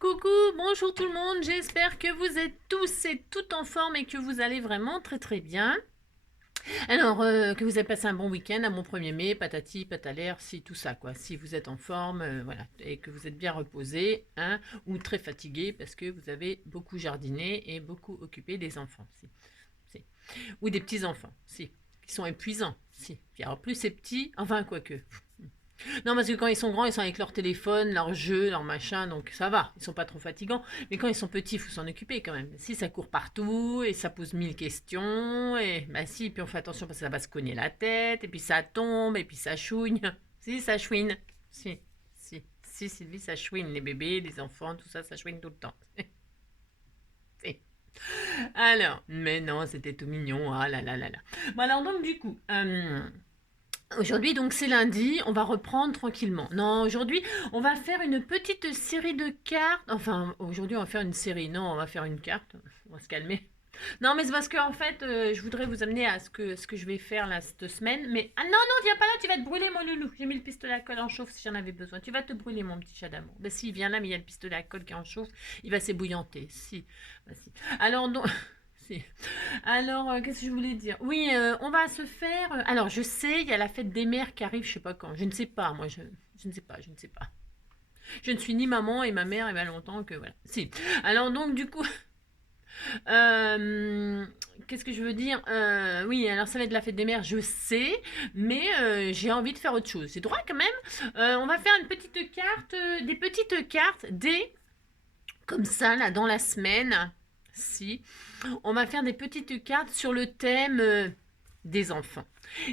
Coucou, bonjour tout le monde, j'espère que vous êtes tous et toutes en forme et que vous allez vraiment très très bien. Alors, que vous avez passé un bon week-end, un bon 1er mai, patati, patalaire, si tout ça quoi. Si vous êtes en forme, voilà, et que vous êtes bien reposé, hein, ou très fatigué parce que vous avez beaucoup jardiné et beaucoup occupé des enfants, si. Ou des petits-enfants, si, qui sont épuisants, si. Puis alors plus ces petits, enfin quoique. Non, parce que quand ils sont grands, ils sont avec leur téléphone, leur jeu, leur machin, donc ça va, ils sont pas trop fatigants. Mais quand ils sont petits, il faut s'en occuper quand même. Si ça court partout, et ça pose 1000 questions, et bah si, puis on fait attention parce que ça va se cogner la tête, et puis ça tombe, et puis ça chouigne. Si, ça chouine. Si, Sylvie, ça chouine. Les bébés, les enfants, tout ça, ça chouigne tout le temps. Si. Alors, mais non, c'était tout mignon, ah là là là là. Bon alors donc du coup, aujourd'hui, donc c'est lundi, on va reprendre tranquillement. Non, aujourd'hui, on va faire une petite série de cartes. Enfin, aujourd'hui, on va faire une série. Non, on va faire une carte. On va se calmer. Non, mais c'est parce que en fait, je voudrais vous amener à ce que je vais faire là cette semaine. Mais ah non, non, viens pas là, tu vas te brûler, mon loulou. J'ai mis le pistolet à colle en chauffe si j'en avais besoin. Tu vas te brûler, mon petit chat d'amour. Ben si, viens là, mais il y a le pistolet à colle qui est en chauffe. Il va s'ébouillanter. Si, ben, si. Alors donc. Si. Alors, qu'est-ce que je voulais dire? Oui, on va se faire. Alors, je sais, il y a la fête des mères qui arrive, je sais pas quand. Je ne sais pas, moi, je ne sais pas, je ne sais pas. Je ne suis ni maman et ma mère, il y a longtemps que voilà. Si. Alors, donc, du coup, qu'est-ce que je veux dire? Oui, alors ça va être la fête des mères, je sais, mais j'ai envie de faire autre chose. C'est droit quand même. On va faire une petite carte, des petites cartes, comme ça, là, dans la semaine. Si. On va faire des petites cartes sur le thème des enfants.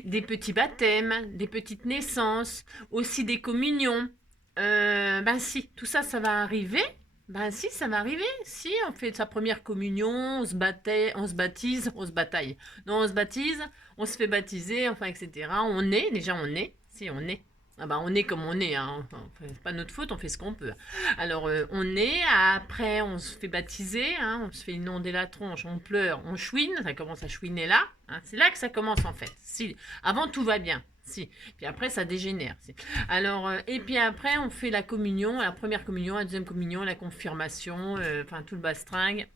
Des petits baptêmes, des petites naissances, aussi des communions. Ben si, tout ça, ça va arriver. Ben si, ça va arriver. Si, on fait sa première communion, on se baptise, on se bataille. Non, on se baptise, on se fait baptiser, enfin, etc. On est, déjà on est. Si, on est. Ah bah on est comme on est, hein. Enfin, c'est pas notre faute, on fait ce qu'on peut. Alors on est, après on se fait baptiser, hein, on se fait inonder la tronche, on pleure, on chouine, ça commence à chouiner là, hein, c'est là que ça commence en fait. Si, avant tout va bien, si, puis après ça dégénère. Si. Alors et puis après on fait la communion, la première communion, la deuxième communion, la confirmation, enfin tout le bastringue,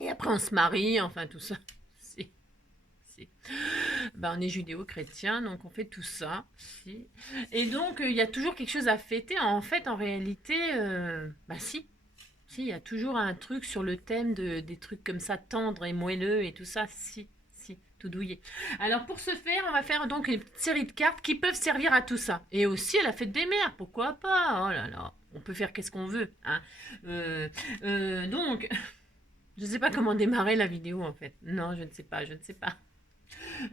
et après on se marie, enfin tout ça. Si, si. Ben, on est judéo-chrétien, donc on fait tout ça. Si. Et donc, il y a toujours quelque chose à fêter. En fait, en réalité, bah si. Si, il y a toujours un truc sur le thème des trucs comme ça, tendres et moelleux et tout ça. Si, tout douillet. Alors, pour ce faire, on va faire donc une petite série de cartes qui peuvent servir à tout ça. Et aussi à la fête des mères, pourquoi pas? Oh là là, on peut faire qu'est-ce qu'on veut. Hein. Donc, je ne sais pas comment démarrer la vidéo en fait. Non, je ne sais pas, je ne sais pas.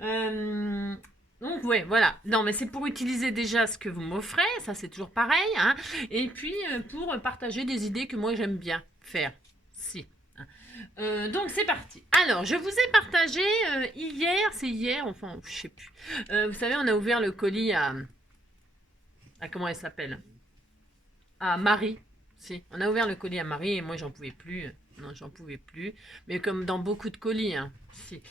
Euh, donc ouais, voilà. Non, mais c'est pour utiliser déjà ce que vous m'offrez, ça c'est toujours pareil, hein. Et puis pour partager des idées que moi j'aime bien faire. Si. Hein. Donc c'est parti. Alors, je vous ai partagé hier, enfin, je sais plus. Vous savez, on a ouvert le colis à comment elle s'appelle? À Marie. Si, on a ouvert le colis à Marie et moi j'en pouvais plus. Non, j'en pouvais plus. Mais comme dans beaucoup de colis, hein. Si.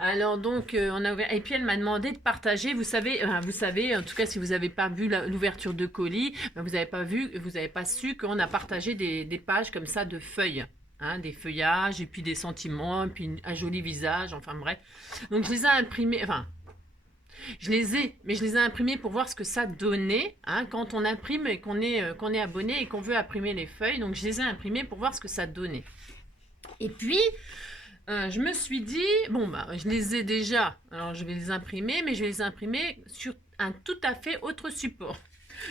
Alors donc, on a ouvert. Et puis elle m'a demandé de partager. Vous savez, en tout cas, si vous n'avez pas vu l'ouverture de colis, ben, vous n'avez pas vu, vous n'avez pas su qu'on a partagé des pages comme ça de feuilles. Hein, des feuillages, et puis des sentiments, et puis un joli visage, enfin bref. Donc je les ai imprimés, enfin, je les ai, mais je les ai imprimés pour voir ce que ça donnait, hein, quand on imprime et qu'on est abonné et qu'on veut imprimer les feuilles. Donc je les ai imprimés pour voir ce que ça donnait. Et puis, je me suis dit, bon, bah, je les ai déjà, alors je vais les imprimer, mais je vais les imprimer sur un tout à fait autre support.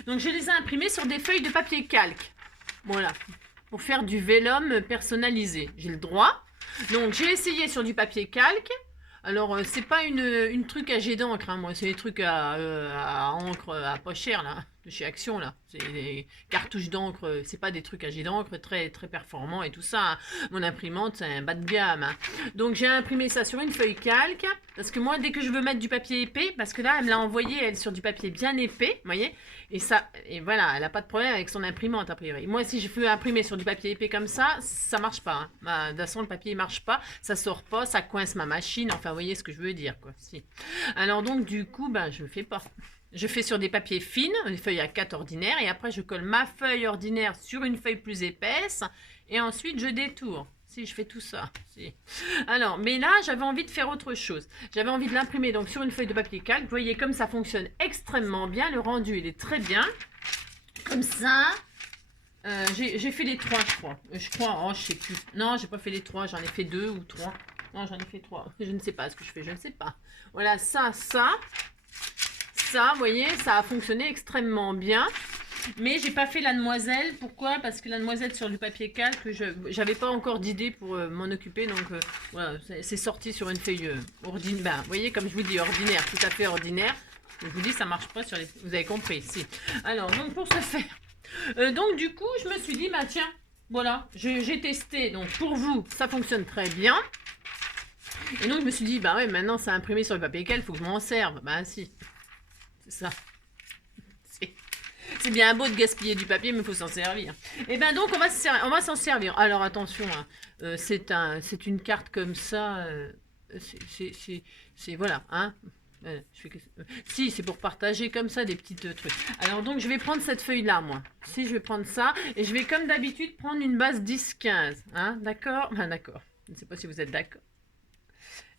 Donc, je les ai imprimés sur des feuilles de papier calque. Voilà, pour faire du vélum personnalisé. J'ai le droit. Donc, j'ai essayé sur du papier calque. Alors, c'est pas une truc à jet d'encre, hein, moi, c'est des trucs à encre à pas cher, là, de chez Action, là. C'est des cartouches d'encre, c'est pas des trucs à jet d'encre très, très performants et tout ça. Hein. Mon imprimante, c'est un bas de gamme. Hein. Donc, j'ai imprimé ça sur une feuille calque, parce que moi, dès que je veux mettre du papier épais, parce que là, elle me l'a envoyé, elle, sur du papier bien épais, vous voyez, et voilà, elle a pas de problème avec son imprimante, a priori. Moi, si je veux imprimer sur du papier épais comme ça marche pas. Hein. Bah, de toute façon, le papier marche pas, ça sort pas, ça coince ma machine, enfin, vous voyez ce que je veux dire, quoi. Si. Alors donc, du coup, ben, je fais pas. je fais sur des papiers fines, des feuilles A4 ordinaires, et après je colle ma feuille ordinaire sur une feuille plus épaisse, et ensuite je détourne. Si, je fais tout ça. Si. Alors, mais là, j'avais envie de faire autre chose. J'avais envie de l'imprimer donc sur une feuille de papier calque. Vous voyez comme ça fonctionne extrêmement bien. Le rendu, il est très bien. Comme ça. J'ai fait les 3, je crois. Oh, je sais plus. Non, j'ai pas fait les 3. J'en ai fait 2 ou 3. Non, j'en ai fait 3. Je ne sais pas ce que je fais. Je ne sais pas. Voilà, ça. Ça, vous voyez, ça a fonctionné extrêmement bien. Mais j'ai pas fait la demoiselle. Pourquoi? Parce que la demoiselle sur du papier calque, j'avais pas encore d'idée pour m'en occuper. Donc voilà, c'est sorti sur une feuille ordinaire. Ben, vous voyez, comme je vous dis, ordinaire, tout à fait ordinaire. Je vous dis, ça marche pas sur les... Vous avez compris, si. Alors, donc pour ce faire. Donc du coup, je me suis dit, bah tiens, voilà, j'ai testé. Donc pour vous, ça fonctionne très bien. Et donc je me suis dit, bah ouais, maintenant c'est imprimé sur le papier calque, il faut que je m'en serve. Bah si, c'est ça. C'est bien beau de gaspiller du papier, mais il faut s'en servir. Et bien donc, on va s'en servir. Alors attention, hein, c'est une carte comme ça. C'est voilà, hein. Si, c'est pour partager comme ça des petits trucs. Alors donc, je vais prendre cette feuille-là, moi. Si, je vais prendre ça. Et je vais, comme d'habitude, prendre une base 10-15. Hein, d'accord? Ben, d'accord. Je ne sais pas si vous êtes d'accord.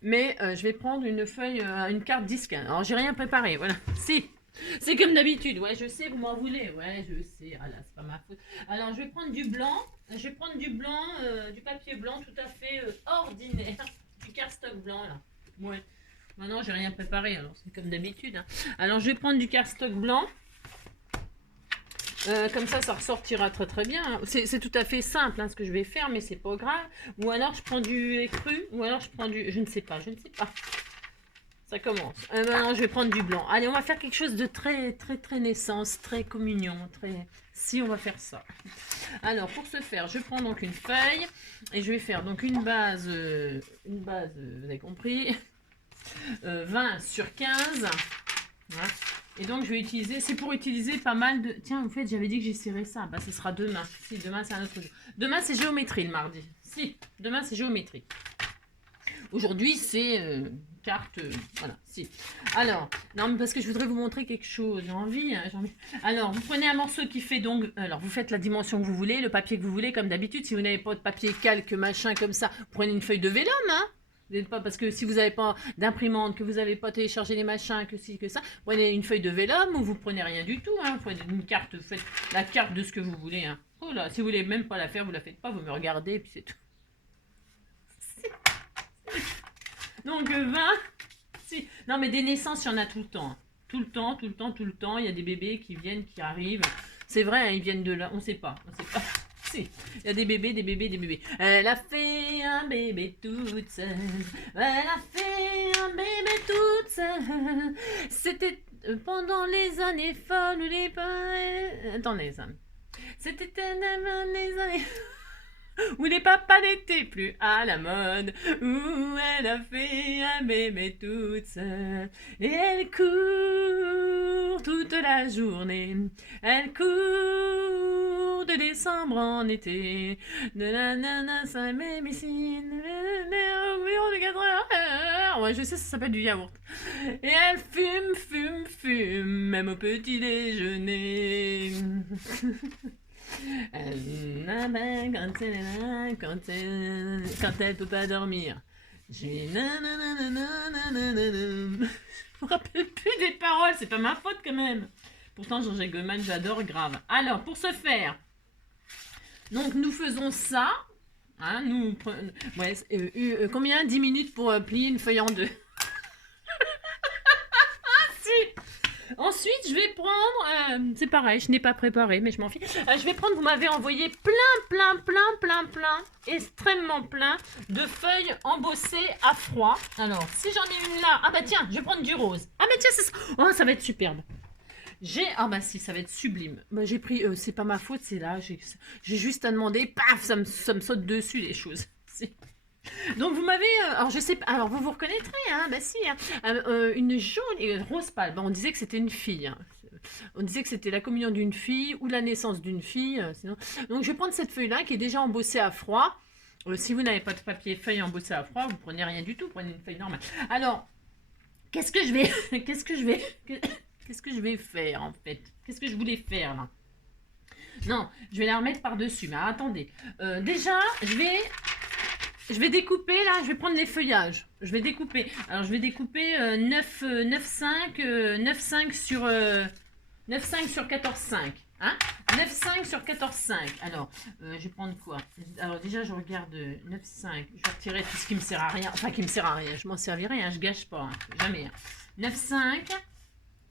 Mais je vais prendre une feuille, une carte 10-15. Alors, j'ai rien préparé, voilà. Si. C'est comme d'habitude, ouais, je sais, vous m'en voulez, ouais, je sais, ah là, c'est pas ma faute. Alors, je vais prendre du blanc, du papier blanc tout à fait ordinaire, du cardstock blanc, là. Ouais, maintenant, j'ai rien préparé, alors c'est comme d'habitude. Hein. Alors, je vais prendre du cardstock blanc, comme ça ressortira très très bien. C'est tout à fait simple, hein, ce que je vais faire, mais c'est pas grave. Ou alors, je prends du écru, ou alors je prends du, je ne sais pas. Ça commence. Maintenant, je vais prendre du blanc. Allez, on va faire quelque chose de très, très, très naissance, très communion, très... Si, on va faire ça. Alors, pour ce faire, je prends donc une feuille et je vais faire donc une base, vous avez compris, 20 sur 15. Voilà. Et donc, je vais utiliser, c'est pour utiliser pas mal de... Tiens, en fait, j'avais dit que j'essaierais ça. Bah, ce sera demain. Si, demain, c'est un autre jour. Demain, c'est géométrie, le mardi. Si, demain, c'est géométrie. Aujourd'hui, c'est carte, voilà, si. Alors, non, mais parce que je voudrais vous montrer quelque chose, j'ai envie. Alors, vous prenez un morceau qui fait donc, alors vous faites la dimension que vous voulez, le papier que vous voulez, comme d'habitude. Si vous n'avez pas de papier calque, machin, comme ça, prenez une feuille de vélum, hein. Vous n'êtes pas, parce que si vous n'avez pas d'imprimante, que vous n'avez pas téléchargé les machins, que si, que ça, prenez une feuille de vélum ou vous prenez rien du tout, hein. Vous prenez une carte, vous faites la carte de ce que vous voulez, hein. Oh là, si vous voulez même pas la faire, vous la faites pas, vous me regardez, et puis c'est tout. Donc 20, si. Non mais des naissances, il y en a tout le temps. Tout le temps, tout le temps, tout le temps. Il y a des bébés qui viennent, qui arrivent. C'est vrai, hein, ils viennent de là. On sait pas. Si. Il y a des bébés, des bébés, des bébés. Elle a fait un bébé toute seule. Elle a fait un bébé toute seule. C'était pendant les années folles. Attendez, ça. C'était les années... où les papas n'étaient plus à la mode, où elle a fait un bébé toute seule, et elle court toute la journée, elle court de décembre en été, de la nana, sa médecine, de 4 heures, ouais, je sais, ça s'appelle du yaourt, et elle fume, même au petit déjeuner. Quand elle peut pas dormir. Je me rappelle plus des paroles, c'est pas ma faute quand même. Pourtant Jean-Jacques Goldman, j'adore grave. Alors pour ce faire, donc nous faisons ça. Hein, combien? 10 minutes pour plier une feuille en deux. Ensuite, je vais prendre, c'est pareil, je n'ai pas préparé, mais je m'en fiche. Je vais prendre, vous m'avez envoyé plein, extrêmement plein de feuilles embossées à froid. Alors, si j'en ai une là, ah bah tiens, je vais prendre du rose. Ah bah tiens, oh, ça va être superbe. Ah bah si, ça va être sublime. Bah, j'ai pris, c'est pas ma faute, c'est là, j'ai juste à demander, paf, ça me saute dessus les choses. Donc vous m'avez, alors je sais pas, alors vous reconnaîtrez, hein, bah si, hein, une jaune et rose pâle. Bon, on disait que c'était une fille. Hein. On disait que c'était la communion d'une fille ou la naissance d'une fille. Sinon. Donc je vais prendre cette feuille-là qui est déjà embossée à froid. Si vous n'avez pas de papier feuille embossée à froid, vous prenez rien du tout, prenez une feuille normale. Alors, qu'est-ce que je vais Qu'est-ce que je vais faire en fait? Qu'est-ce que je voulais faire là? Non, je vais la remettre par-dessus. Mais attendez. Déjà, je vais découper là, je vais prendre les feuillages. Je vais découper. Alors je vais découper 9,5 9,5 sur 9,5 sur 14,5. Hein? 9,5 sur 14,5. Alors, je vais prendre quoi? Alors déjà, je regarde 9,5. Je vais retirer tout ce qui me sert à rien. Enfin, qui me sert à rien. Je m'en servirai, hein, je gâche pas. Hein, jamais. Hein. 9,5.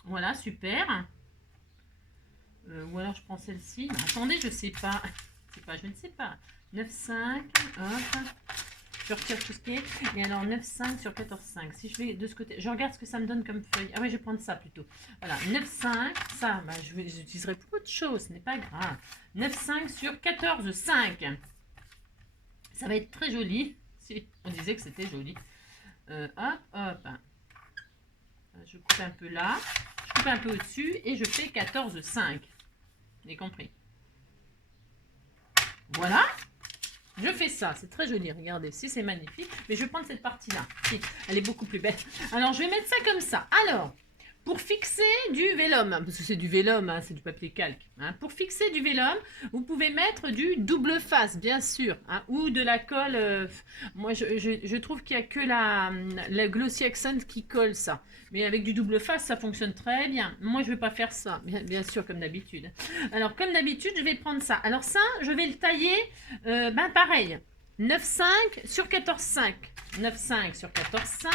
Voilà, super. Ou alors je prends celle-ci. Attendez, je sais pas. Je ne sais pas. 9,5. Hop. Je retire tout ce qui est. Et alors 9,5 sur 14,5. Si je vais de ce côté, je regarde ce que ça me donne comme feuille. Ah oui, je vais prendre ça plutôt. Voilà, 9,5. Ça, bah, j'utiliserai pour autre chose. Ce n'est pas grave. 9,5 sur 14,5. Ça va être très joli. Si on disait que c'était joli. Hop, hop. Je coupe un peu là. Je coupe un peu au-dessus. Et je fais 14,5. Vous avez compris? Voilà. Je fais ça, c'est très joli, regardez, si c'est magnifique. Mais je vais prendre cette partie-là, si, elle est beaucoup plus belle. Alors, je vais mettre ça comme ça. Alors, pour fixer du vélum, parce que c'est du vélum, hein, c'est du papier calque. Hein, pour fixer du vélum, vous pouvez mettre du double face, bien sûr, hein, ou de la colle. Moi, je trouve qu'il n'y a que la Glossy Accent qui colle ça. Mais avec du double face, ça fonctionne très bien. Moi, je ne vais pas faire ça, bien sûr, comme d'habitude. Alors, comme d'habitude, je vais prendre ça. Alors ça, je vais le tailler, pareil. 9,5 sur 14,5. 9,5 sur 14,5.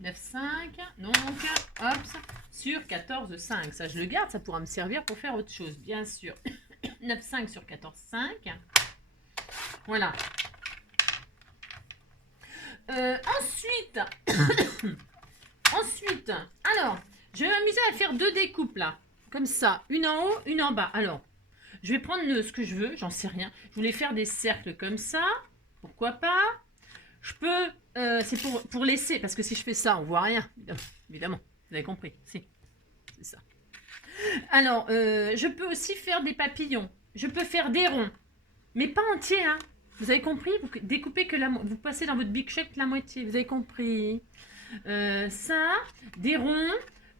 9,5. Donc, hop, sur 14,5. Ça, je le garde, ça pourra me servir pour faire autre chose, bien sûr. 9,5 sur 14,5. Voilà. Ensuite, alors, je vais m'amuser à faire deux découpes là, comme ça, une en haut, une en bas. Alors, je vais prendre ce que je veux, j'en sais rien. Je voulais faire des cercles comme ça, pourquoi pas. Je peux, c'est pour laisser, parce que si je fais ça, on voit rien, évidemment, vous avez compris, si, c'est ça. Alors, je peux aussi faire des papillons, je peux faire des ronds, mais pas entiers, hein. Vous avez compris? Vous découpez que vous passez dans votre Big Shake la moitié. Vous avez compris? Ça, des ronds,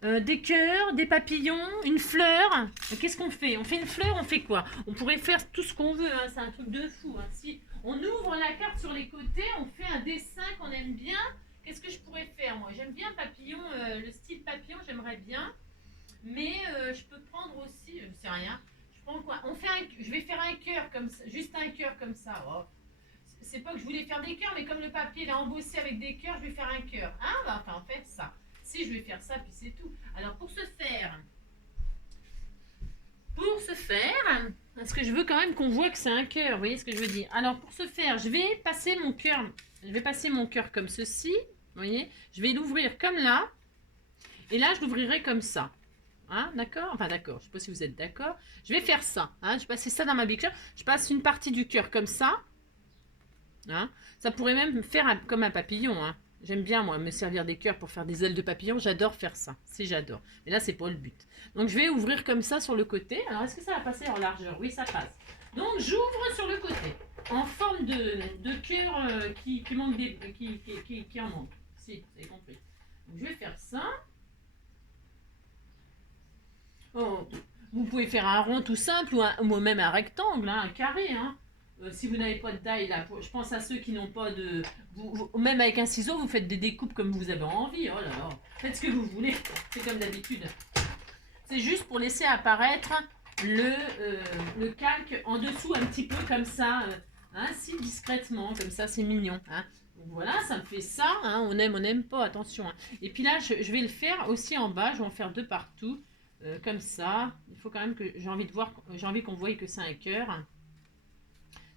des cœurs, des papillons, une fleur. Qu'est-ce qu'on fait? On fait une fleur, on fait quoi? On pourrait faire tout ce qu'on veut. Hein, c'est un truc de fou. Hein. Si on ouvre la carte sur les côtés, on fait un dessin qu'on aime bien. Qu'est-ce que je pourrais faire? Moi, j'aime bien papillon, le style papillon, j'aimerais bien. Mais je peux prendre aussi, je ne sais rien. Quoi? Je vais faire un cœur comme ça, juste un cœur comme ça. Oh. C'est pas que je voulais faire des cœurs, mais comme le papier il est embossé avec des cœurs, je vais faire un cœur. Hein, enfin, en fait, ça. Si je vais faire ça, puis c'est tout. Alors, pour ce faire, parce que je veux quand même qu'on voit que c'est un cœur, vous voyez ce que je veux dire. Alors, pour ce faire, je vais passer mon cœur comme ceci, vous voyez. Je vais l'ouvrir comme là, et là, je l'ouvrirai comme ça. Hein, d'accord? Enfin, d'accord, je ne sais pas si vous êtes d'accord. Je vais faire ça. Hein, je vais passer ça dans ma Big Shop. Je passe une partie du cœur comme ça. Hein, ça pourrait même faire comme un papillon. Hein. J'aime bien, moi, me servir des cœurs pour faire des ailes de papillon. J'adore faire ça. Si, j'adore. Mais là, c'est pas le but. Donc, je vais ouvrir comme ça sur le côté. Alors, est-ce que ça va passer en largeur? Oui, ça passe. Donc, j'ouvre sur le côté. En forme de cœur qui manque qui en manque. Si, vous avez compris. Donc, je vais faire ça. Oh, vous pouvez faire un rond tout simple ou même un rectangle, hein, un carré. Hein. Si vous n'avez pas de taille, là, je pense à ceux qui n'ont pas de... même avec un ciseau, vous faites des découpes comme vous avez envie. Oh là là, faites ce que vous voulez. C'est comme d'habitude. C'est juste pour laisser apparaître le calque en dessous un petit peu comme ça. Hein, si discrètement, comme ça, c'est mignon. Hein. Donc voilà, ça me fait ça. Hein, on n'aime pas, attention. Hein. Et puis là, je vais le faire aussi en bas. Je vais en faire deux partout. Comme ça, il faut quand même que j'ai envie qu'on voie que c'est un cœur.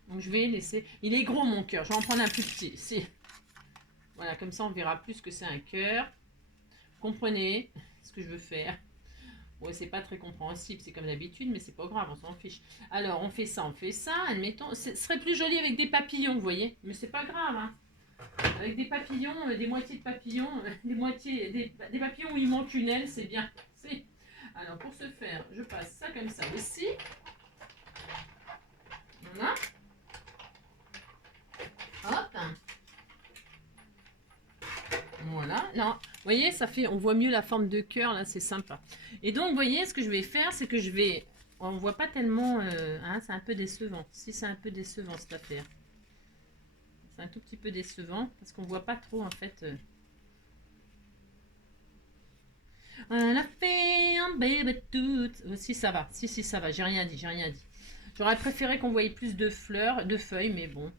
Donc je vais laisser. Il est gros mon cœur. Je vais en prendre un plus petit. Voilà, comme ça on verra plus que c'est un cœur. Vous comprenez ce que je veux faire? Ouais, c'est pas très compréhensible, c'est comme d'habitude, mais c'est pas grave, on s'en fiche. Alors on fait ça, admettons. Ce serait plus joli avec des papillons, vous voyez, mais c'est pas grave. Hein. Avec des papillons, des moitiés de papillons, des papillons où il manque une aile, c'est bien. Alors, pour ce faire, je passe ça comme ça aussi. Voilà. Hop. Voilà. non. Vous voyez, ça fait, on voit mieux la forme de cœur, là, c'est sympa. Et donc, vous voyez, ce que je vais faire, c'est que je vais... On ne voit pas tellement... hein, c'est un peu décevant. Si, c'est un peu décevant, cette affaire. C'est un tout petit peu décevant, parce qu'on ne voit pas trop, en fait... On a fait un bébé tout... Si, ça va. Si, ça va. J'ai rien dit, j'ai rien dit. J'aurais préféré qu'on voyait plus de fleurs, de feuilles, mais bon.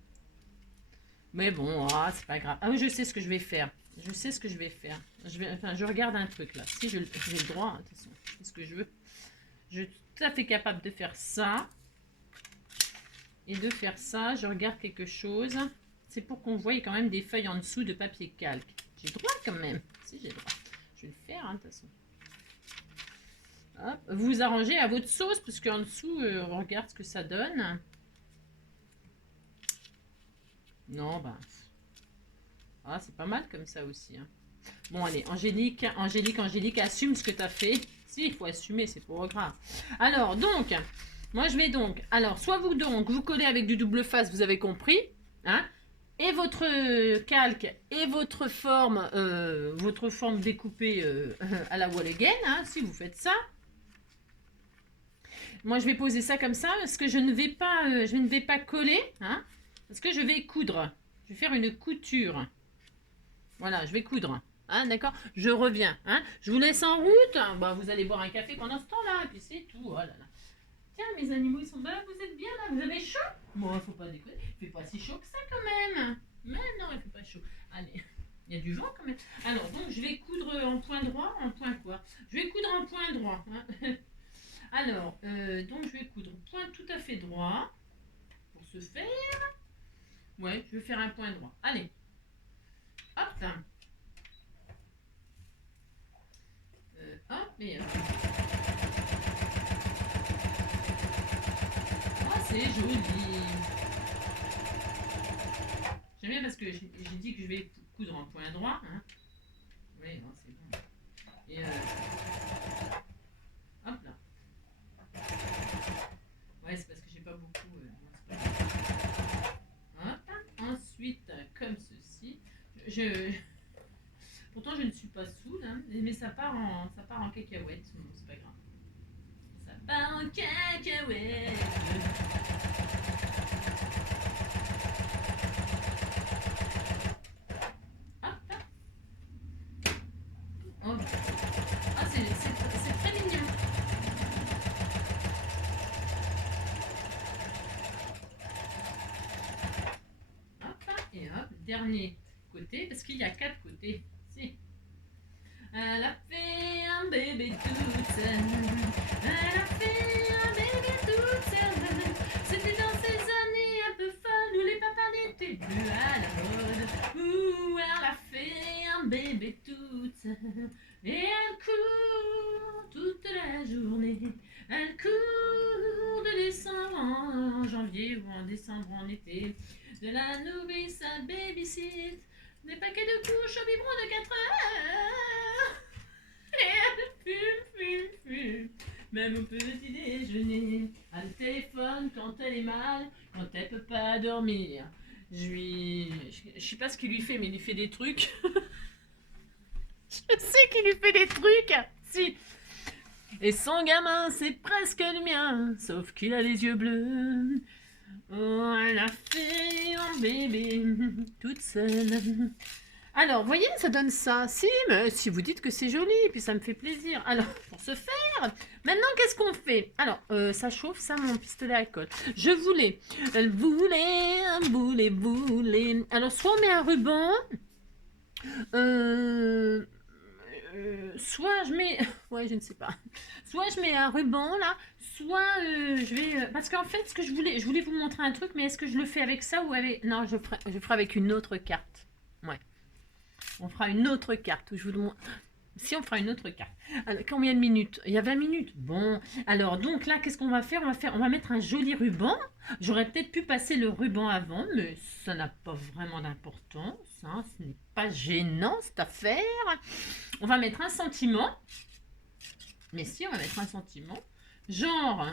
Mais bon, ah, c'est pas grave. Ah oui, je sais ce que je vais faire. Je sais ce que je vais faire. Je regarde un truc là. Si j'ai le droit, hein, de toute façon, je fais ce que je veux. Je suis tout à fait capable de faire ça. Et de faire ça, je regarde quelque chose. C'est pour qu'on voie quand même des feuilles en dessous de papier calque. J'ai le droit quand même. Si, j'ai le droit. Je vais le faire, hein, de toute façon. Hop. Vous vous arrangez à votre sauce, parce qu'en dessous, on regarde ce que ça donne. Non, bah... Ah, c'est pas mal comme ça aussi. Hein. Bon, allez, Angélique, assume ce que tu as fait. Si, il faut assumer, c'est pas grave. Alors, donc, moi, je vais donc... Alors, soit vous, donc, vous collez avec du double face, vous avez compris. Hein, et votre calque et votre forme découpée à la wall again, hein, si vous faites ça. Moi, je vais poser ça comme ça, parce que je ne vais pas coller, hein, parce que je vais coudre. Je vais faire une couture. Voilà, je vais coudre. Hein, d'accord. Je reviens. Hein. Je vous laisse en route. Bah, vous allez boire un café pendant ce temps-là. Et puis c'est tout. Oh là là. Tiens, mes animaux, ils sont là. Vous êtes bien là. Vous avez chaud? Bon, faut pas déconner. Il fait pas si chaud que ça quand même. Mais non, il fait pas chaud. Allez. Il y a du vent quand même. Alors, donc, je vais coudre en point droit. En point quoi? Je vais coudre en point droit. Hein. Alors, donc, je vais coudre point tout à fait droit. Pour ce faire. Ouais, je vais faire un point droit. Allez. Hop. Hop, et ah, c'est joli. J'aime bien parce que j'ai dit que je vais coudre en point droit. Hein. Oui, non, c'est bon. Et hop là. Ouais, c'est parce que j'ai pas beaucoup. Hop. Ensuite, comme ceci. Pourtant, je ne suis pas saoule, hein, mais ça part en cacahuète. Bon, c'est pas grave. Ça part en cacahuète. Hop. Oh. Ah, c'est très mignon. Hop. Et hop, dernier côté, parce qu'il y a 4 côtés. Si. Elle a fait un bébé toute seule. Elle a fait un bébé toute seule. C'était dans ces années un peu folles où les papas n'étaient plus à la mode. Où elle a fait un bébé toute seule. Et elle court toute la journée. Elle court de décembre en janvier ou en décembre en été. De la nourrice à babysit. Des paquets de couches au biberon de 4 heures. Et elle fume. Même au petit déjeuner. Elle téléphone quand elle est mal, quand elle peut pas dormir. Je sais pas ce qu'il lui fait, mais il lui fait des trucs. Je sais qu'il lui fait des trucs. Si. Et son gamin, c'est presque le mien, sauf qu'il a les yeux bleus. Oh, elle a fait un bébé toute seule. Alors, vous voyez, ça donne ça. Si, mais si vous dites que c'est joli, puis ça me fait plaisir. Alors, pour ce faire, maintenant, qu'est-ce qu'on fait? Alors, ça chauffe, ça, mon pistolet à colle. Je voulais, elle voulait, Alors, soit on met un ruban, soit je mets, ouais, je ne sais pas. Soit je mets un ruban là, soit je vais, parce qu'en fait, ce que je voulais vous montrer un truc, mais est-ce que je le fais avec ça ou avec, non, je ferai avec une autre carte. Ouais. On fera une autre carte. Je vous demande... Si on fera une autre carte. Alors, combien de minutes? Il y a 20 minutes. Bon. Alors, donc là, qu'est-ce qu'on va faire? On va mettre un joli ruban. J'aurais peut-être pu passer le ruban avant, mais ça n'a pas vraiment d'importance. Hein. Ce n'est pas gênant, cette affaire. On va mettre un sentiment. Mais si, on va mettre un sentiment. Genre,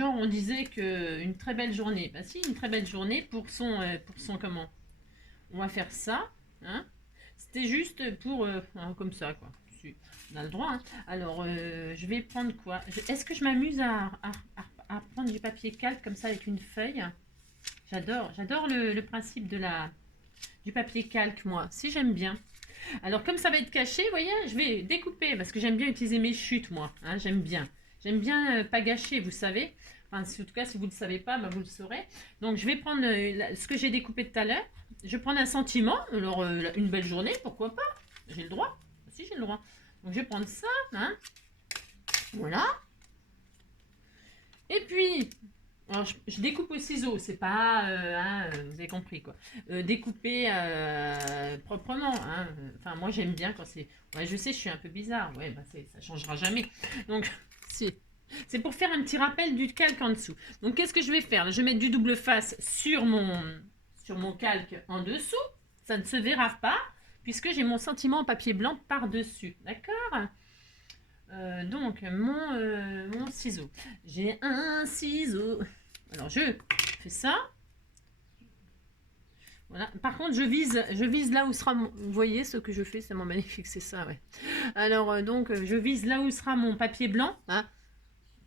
on disait que une très belle journée. Bah si, une très belle journée pour son comment? On va faire ça. Hein. C'était juste pour... comme ça, quoi. On a le droit, hein. Alors, je vais prendre quoi? Est-ce que je m'amuse à prendre du papier calque comme ça avec une feuille? J'adore le principe du papier calque, moi. Si, j'aime bien. Alors, comme ça va être caché, vous voyez, je vais découper parce que j'aime bien utiliser mes chutes, moi. Hein, j'aime bien. J'aime bien pas gâcher, vous savez. Enfin, en tout cas, si vous ne le savez pas, bah, vous le saurez. Donc, je vais prendre ce que j'ai découpé tout à l'heure. Je vais prendre un sentiment. Alors, une belle journée, pourquoi pas? J'ai le droit. Si, j'ai le droit. Donc, je vais prendre ça. Hein. Voilà. Et puis, alors, je découpe au ciseau, c'est pas, vous avez compris quoi. Découper proprement. Hein. Enfin, moi j'aime bien quand c'est. Ouais, je sais, je suis un peu bizarre. Ouais, bah ça changera jamais. Donc, si. C'est pour faire un petit rappel du calque en dessous. Donc, qu'est-ce que je vais faire? Je vais mettre du double face sur mon calque en dessous. Ça ne se verra pas puisque j'ai mon sentiment en papier blanc par-dessus. D'accord? Donc, mon ciseau. J'ai un ciseau. Alors, je fais ça. Voilà. Par contre, je vise là où sera mon... Vous voyez ce que je fais, c'est mon magnifique, c'est ça, ouais. Alors, donc, je vise là où sera mon papier blanc, hein,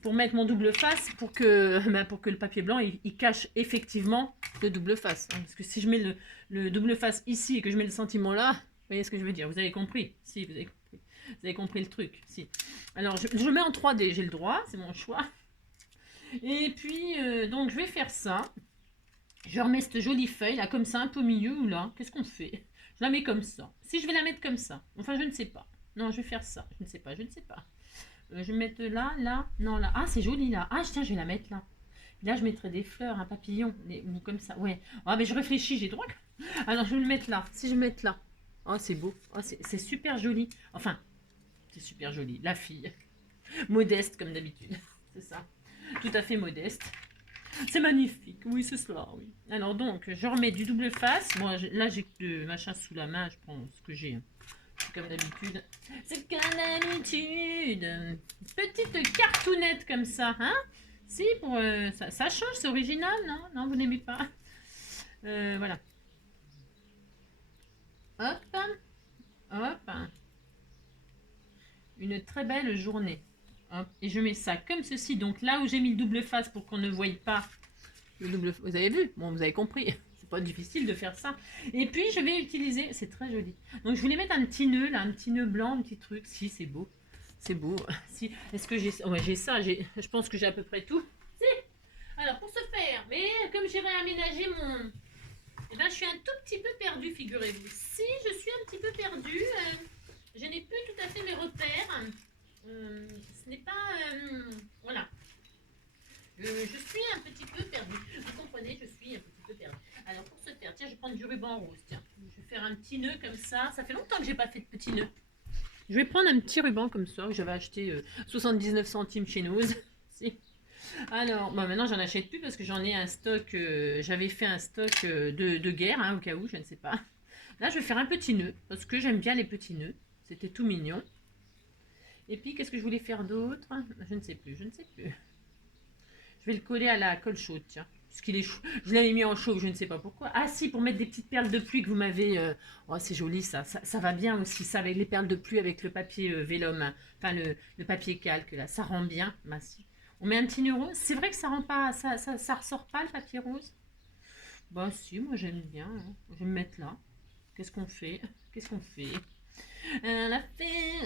pour mettre mon double face, pour que le papier blanc, il cache effectivement le double face. Hein, parce que si je mets le double face ici et que je mets le sentiment là, vous voyez ce que je veux dire? Vous avez compris? Si, vous avez compris. Vous avez compris le truc, si. Alors, je mets en 3D, j'ai le droit, c'est mon choix. Et puis, donc, je vais faire ça. Je remets cette jolie feuille, là, comme ça, un peu au milieu, ou là. Qu'est-ce qu'on fait? Je la mets comme ça. Si je vais la mettre comme ça. Enfin, je ne sais pas. Non, je vais faire ça. Je ne sais pas, je ne sais pas. Je vais mettre là, là. Non, là. Ah, c'est joli, là. Ah, tiens, je vais la mettre là. Là, je mettrai des fleurs, un papillon, ou comme ça. Ouais. Ah, mais je réfléchis, j'ai droit. Alors, je vais le mettre là. Si je mets là. Oh, c'est beau. Oh, c'est super joli. Enfin, c'est super joli. La fille. Modeste, comme d'habitude. C'est ça. Tout à fait modeste. C'est magnifique. Oui, c'est cela, oui. Alors, donc, je remets du double face. Bon, là, j'ai le machin sous la main. Je prends ce que j'ai. Comme d'habitude. C'est comme d'habitude. Petite cartoonnette comme ça, hein? Si, pour, ça change, c'est original, non? Non, vous n'aimez pas? Voilà. Hop. Hop. Une très belle journée. Hop. Et je mets ça comme ceci. Donc là où j'ai mis le double face pour qu'on ne voie pas le double... Vous avez vu? Bon, vous avez compris. C'est pas difficile de faire ça. Et puis je vais utiliser... C'est très joli. Donc je voulais mettre un petit nœud là, un petit nœud blanc, un petit truc. Si, c'est beau. C'est beau. Si. Est-ce que j'ai... Ouais, j'ai ça. Je pense que j'ai à peu près tout. Si. Alors pour ce faire, mais comme j'ai réaménagé mon... Eh ben, je suis un tout petit peu perdue, figurez-vous. Si, je suis un petit peu perdue. Je n'ai plus tout à fait mes repères. Ce n'est pas... voilà. Je suis un petit peu perdue. Vous comprenez, je suis un petit peu perdue. Alors, pour ce faire, tiens, je vais prendre du ruban rose. Tiens, je vais faire un petit nœud comme ça. Ça fait longtemps que je n'ai pas fait de petit nœud. Je vais prendre un petit ruban comme ça que j'avais acheté 79 centimes chez Noz. Si. Alors, bon, maintenant, j'en achète plus parce que j'en ai un stock. J'avais fait un stock de guerre, hein, au cas où, je ne sais pas. Là, je vais faire un petit nœud parce que j'aime bien les petits nœuds. C'était tout mignon. Et puis, qu'est-ce que je voulais faire d'autre? Je ne sais plus, je ne sais plus. Je vais le coller à la colle chaude, tiens. Parce qu'il est chaud. Je l'avais mis en chaud, je ne sais pas pourquoi. Ah si, pour mettre des petites perles de pluie que vous m'avez... Oh, c'est joli ça. Ça va bien aussi, ça, avec les perles de pluie, avec le papier vélum. Hein. Enfin, le papier calque, là. Ça rend bien. Bah, si. On met un petit nœud rose. C'est vrai que ça rend pas... Ça ressort pas, le papier rose. Bah si, moi j'aime bien. Hein. Je vais me mettre là. Qu'est-ce qu'on fait? Qu'est-ce qu'on fait?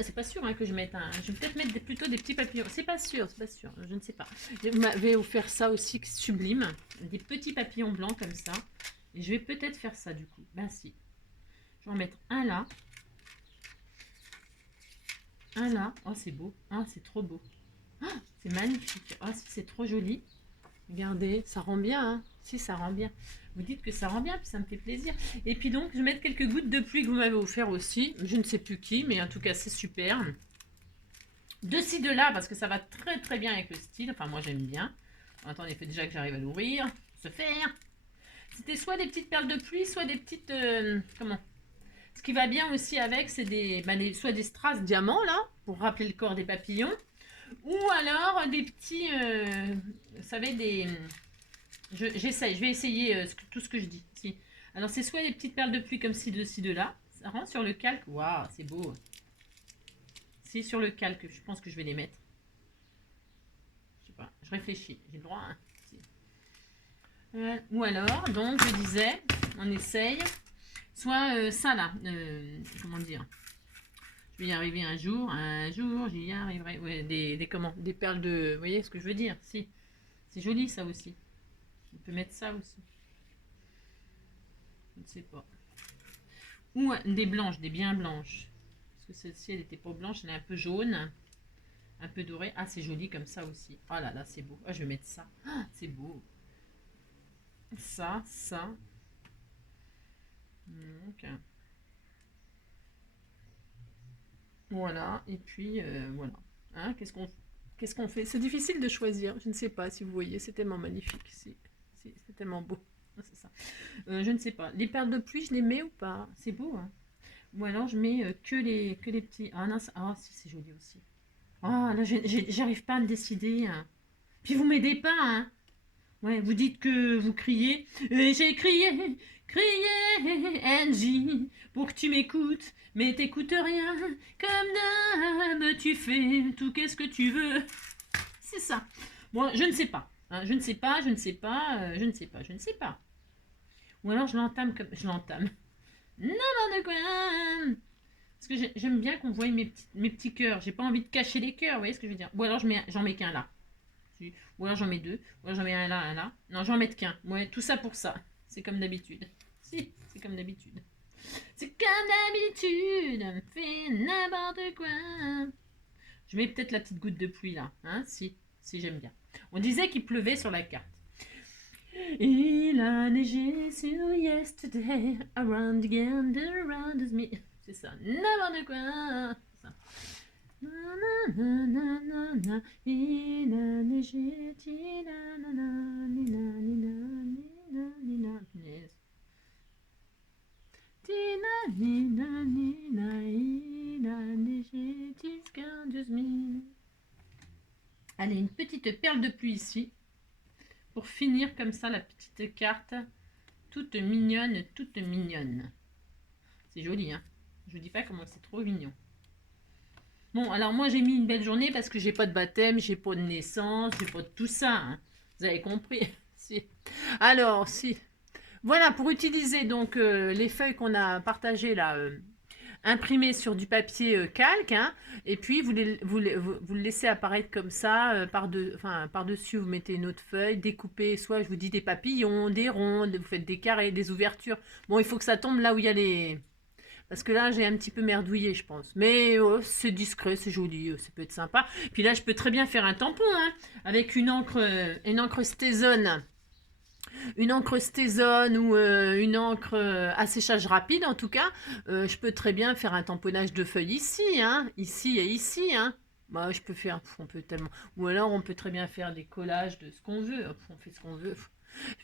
C'est pas sûr hein, que je mette un. Je vais peut-être mettre plutôt des petits papillons. C'est pas sûr, je ne sais pas. Vous m'avez offert ça aussi, sublime. Des petits papillons blancs comme ça. Et je vais peut-être faire ça du coup. Ben si. Je vais en mettre un là. Un là. Oh, c'est beau. Oh, c'est trop beau. Oh, c'est magnifique. Oh, c'est trop joli. Regardez, ça rend bien. Hein. Si, ça rend bien. Vous dites que ça rend bien, puis ça me fait plaisir. Et puis donc, je vais mettre quelques gouttes de pluie que vous m'avez offert aussi. Je ne sais plus qui, mais en tout cas, c'est super. De ci, de là, parce que ça va très très bien avec le style. Enfin, moi, j'aime bien. Attendez, il faut déjà que j'arrive à l'ouvrir. Se faire. C'était soit des petites perles de pluie, soit des petites... comment? Ce qui va bien aussi avec, c'est soit des strass diamants, là, pour rappeler le corps des papillons. Ou alors des petits... vous savez, des... je vais essayer tout ce que je dis. Si. Alors, c'est soit des petites perles de pluie comme ci, de là. Ça rentre sur le calque. Waouh, c'est beau. C'est sur le calque, je pense que je vais les mettre. Je sais pas, je réfléchis. J'ai le droit, hein. Ou alors, donc, je disais, on essaye. Soit ça là, comment dire, je vais y arriver un jour j'y arriverai. Ouais, des perles de, vous voyez ce que je veux dire? Si, c'est joli ça aussi. On peut mettre ça aussi. Je ne sais pas. Ou des blanches, des bien blanches. Parce que celle-ci, elle n'était pas blanche, elle est un peu jaune, un peu dorée. Ah, c'est joli comme ça aussi. Oh là là, c'est beau. Ah, je vais mettre ça. Ah, c'est beau. Ça. Donc, voilà, et puis voilà. Hein, qu'est-ce qu'on fait? C'est difficile de choisir, je ne sais pas si vous voyez, c'est tellement magnifique, c'est tellement beau. C'est ça. Je ne sais pas. Les perles de pluie, je les mets ou pas? C'est beau, hein? Ou alors je mets que les petits. Ah non, ah si, c'est joli aussi. Ah là, j'arrive pas à me décider, hein. Puis vous m'aidez pas, hein? Ouais, vous dites que vous criez. Et j'ai crié, Angie, pour que tu m'écoutes. Mais t'écoutes rien, comme d'hab, tu fais tout qu'est-ce que tu veux. C'est ça. Bon, je ne sais pas. Hein, je ne sais pas. Je ne sais pas. Ou alors je l'entame comme... Je l'entame. N'importe quoi. Parce que j'aime bien qu'on voie mes petits cœurs. J'ai pas envie de cacher les cœurs, vous voyez ce que je veux dire? Ou alors j'en mets qu'un là. Ou alors j'en mets deux. Ou alors j'en mets un là. Non, j'en mets qu'un. Ouais, tout ça pour ça. C'est comme d'habitude. Si, c'est comme d'habitude. C'est comme d'habitude. Fais n'importe quoi. Je mets peut-être la petite goutte de pluie là. Hein, si j'aime bien. On disait qu'il pleuvait sur la carte. Il a neigé sur yesterday. Around again, around me. C'est ça. N'importe quoi. Ça. Il a neigé. Allez, une petite perle de pluie ici. Pour finir comme ça la petite carte. Toute mignonne, toute mignonne. C'est joli, hein. Je vous dis pas comment c'est trop mignon. Bon, alors moi j'ai mis une belle journée parce que j'ai pas de baptême, j'ai pas de naissance, j'ai pas de tout ça. Hein. Vous avez compris? Si. Alors, si. Voilà, pour utiliser donc les feuilles qu'on a partagées là, imprimées sur du papier calque, hein, et puis vous le laissez apparaître comme ça, par-dessus vous mettez une autre feuille, découpez, soit je vous dis des papillons, des rondes, vous faites des carrés, des ouvertures. Bon, il faut que ça tombe là où il y a les... Parce que là, j'ai un petit peu merdouillé, je pense. Mais oh, c'est discret, c'est joli, ça peut être sympa. Puis là, je peux très bien faire un tampon, hein, avec une encre Stézone. Une encre Stézone ou une encre à séchage rapide, en tout cas. Je peux très bien faire un tamponnage de feuilles ici, hein, ici et ici, hein. Bah, je peux faire, on peut tellement... Ou alors, on peut très bien faire des collages de ce qu'on veut. On fait ce qu'on veut.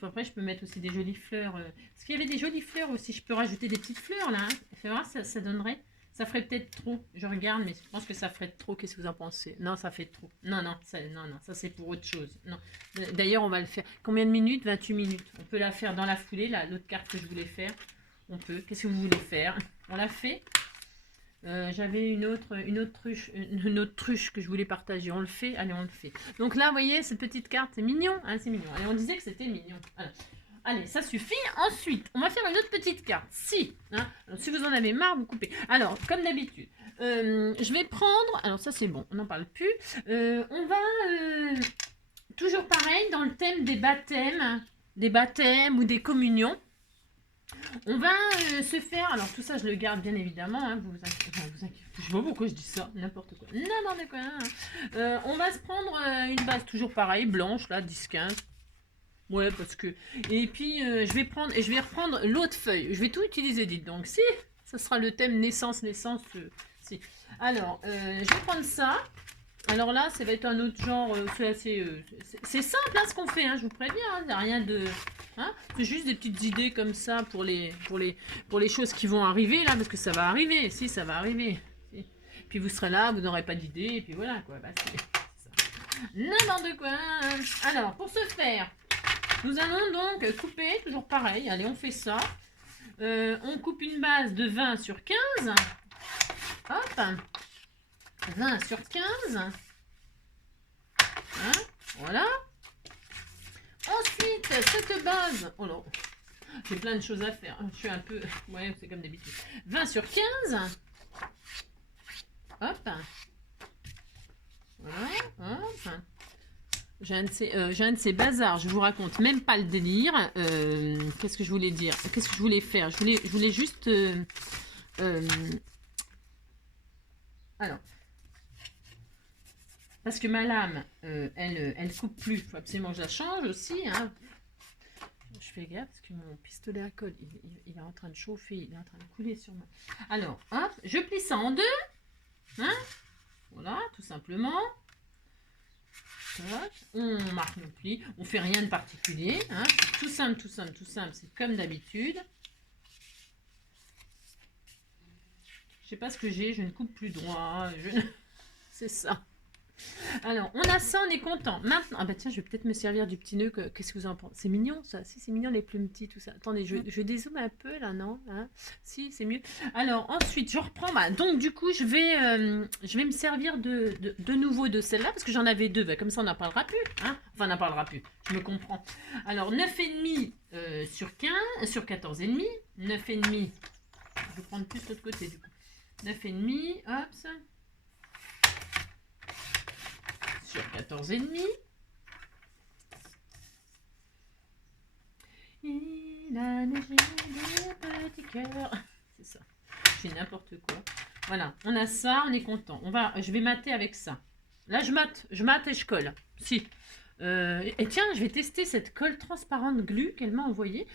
Après, je peux mettre aussi des jolies fleurs. Parce qu'il y avait des jolies fleurs aussi. Je peux rajouter des petites fleurs là. Hein. Fais voir, ça donnerait. Ça ferait peut-être trop. Je regarde, mais je pense que ça ferait trop. Qu'est-ce que vous en pensez? Non, ça fait trop. Non, ça c'est pour autre chose. Non. D'ailleurs, on va le faire. Combien de minutes? 28 minutes. On peut la faire dans la foulée. Là, l'autre carte que je voulais faire. On peut. Qu'est-ce que vous voulez faire? On l'a fait. J'avais une autre truche que je voulais partager. On le fait, allez, on le fait. Donc là, vous voyez, cette petite carte, c'est mignon, hein, c'est mignon. Allez, on disait que c'était mignon. Allez, ça suffit. Ensuite, on va faire une autre petite carte. Si vous en avez marre, vous coupez. Alors, comme d'habitude, je vais prendre... Alors ça, c'est bon, on n'en parle plus. On va, toujours pareil, dans le thème des baptêmes ou des communions. On va se faire, alors tout ça je le garde bien évidemment, hein, vous inquiétez, je sais pas pourquoi je dis ça, n'importe quoi. Hein. On va se prendre une base toujours pareille, blanche là, 10-15. Ouais, parce que... Et puis je vais reprendre l'autre feuille, je vais tout utiliser, dites donc. Si, ça sera le thème naissance. Si. Alors, je vais prendre ça. Alors là, ça va être un autre genre, c'est assez... c'est simple hein, ce qu'on fait, hein, je vous préviens, hein, il n'y a rien de... Hein, c'est juste des petites idées comme ça pour les choses qui vont arriver là, parce que ça va arriver, si ça va arriver. Si. Puis vous serez là, vous n'aurez pas d'idée, et puis voilà quoi, bah, c'est ça. N'importe quoi. Alors, pour ce faire, nous allons donc couper, toujours pareil, allez on fait ça. On coupe une base de 20 sur 15. Hop. 20 sur 15. Hein, voilà. Ensuite, cette base... Oh non, j'ai plein de choses à faire. Je suis un peu... Ouais, c'est comme d'habitude. 20 sur 15. Hop. Voilà. Hop. J'ai un de ces bazars, je vous raconte même pas le délire. Qu'est-ce que je voulais dire? Qu'est-ce que je voulais faire? Je voulais juste... alors... Parce que ma lame, elle coupe plus. Il faut absolument que je la change aussi. Hein. Je fais gaffe parce que mon pistolet à colle, il est en train de chauffer. Il est en train de couler sur moi. Alors, hop, je plie ça en deux. Hein. Voilà, tout simplement. Hop, on marque le pli. On fait rien de particulier. Hein. Tout simple, tout simple, tout simple. C'est comme d'habitude. Je sais pas ce que j'ai. Je ne coupe plus droit. C'est ça. Alors, on a ça, on est content. Maintenant, ah bah tiens, je vais peut-être me servir du petit nœud. Qu'est-ce que vous en pensez? C'est mignon, ça. Si, c'est mignon, les plumes petites, tout ça. Attendez, je dézoome un peu, là, non hein. Si, c'est mieux. Alors, ensuite, je reprends. Bah, donc, du coup, je vais me servir de nouveau de celle-là, parce que j'en avais deux. Bah, comme ça, on n'en parlera plus. Hein, enfin, on n'en parlera plus. Je me comprends. Alors, 9,5 sur 15, sur 14,5. 9,5. Je vais prendre plus l'autre côté, du coup. 9,5, hop, ça. Sur 14,5. Il a neigé des petits cœurs. C'est ça. Je fais n'importe quoi. Voilà, on a ça, on est content. Je vais mater avec ça. Là, je mate et je colle. Si. Et tiens, je vais tester cette colle transparente glu qu'elle m'a envoyée.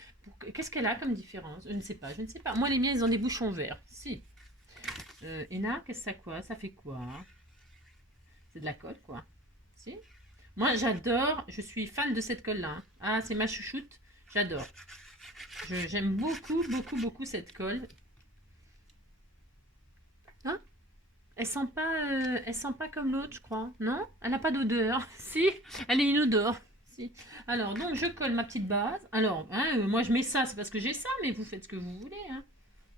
Qu'est-ce qu'elle a comme différence? Je ne sais pas, je ne sais pas. Moi, les miens, ils ont des bouchons verts. Si. Et là, qu'est-ce que ça quoi? Ça fait quoi? C'est de la colle, quoi. Si. Moi, j'adore. Je suis fan de cette colle-là. Hein. Ah, c'est ma chouchoute. J'adore. J'aime beaucoup, beaucoup, beaucoup cette colle. Hein? Elle sent pas comme l'autre, je crois. Non? Elle n'a pas d'odeur. Si, elle est inodore. Si. Alors, donc, je colle ma petite base. Alors, hein, moi, je mets ça, c'est parce que j'ai ça, mais vous faites ce que vous voulez. Hein.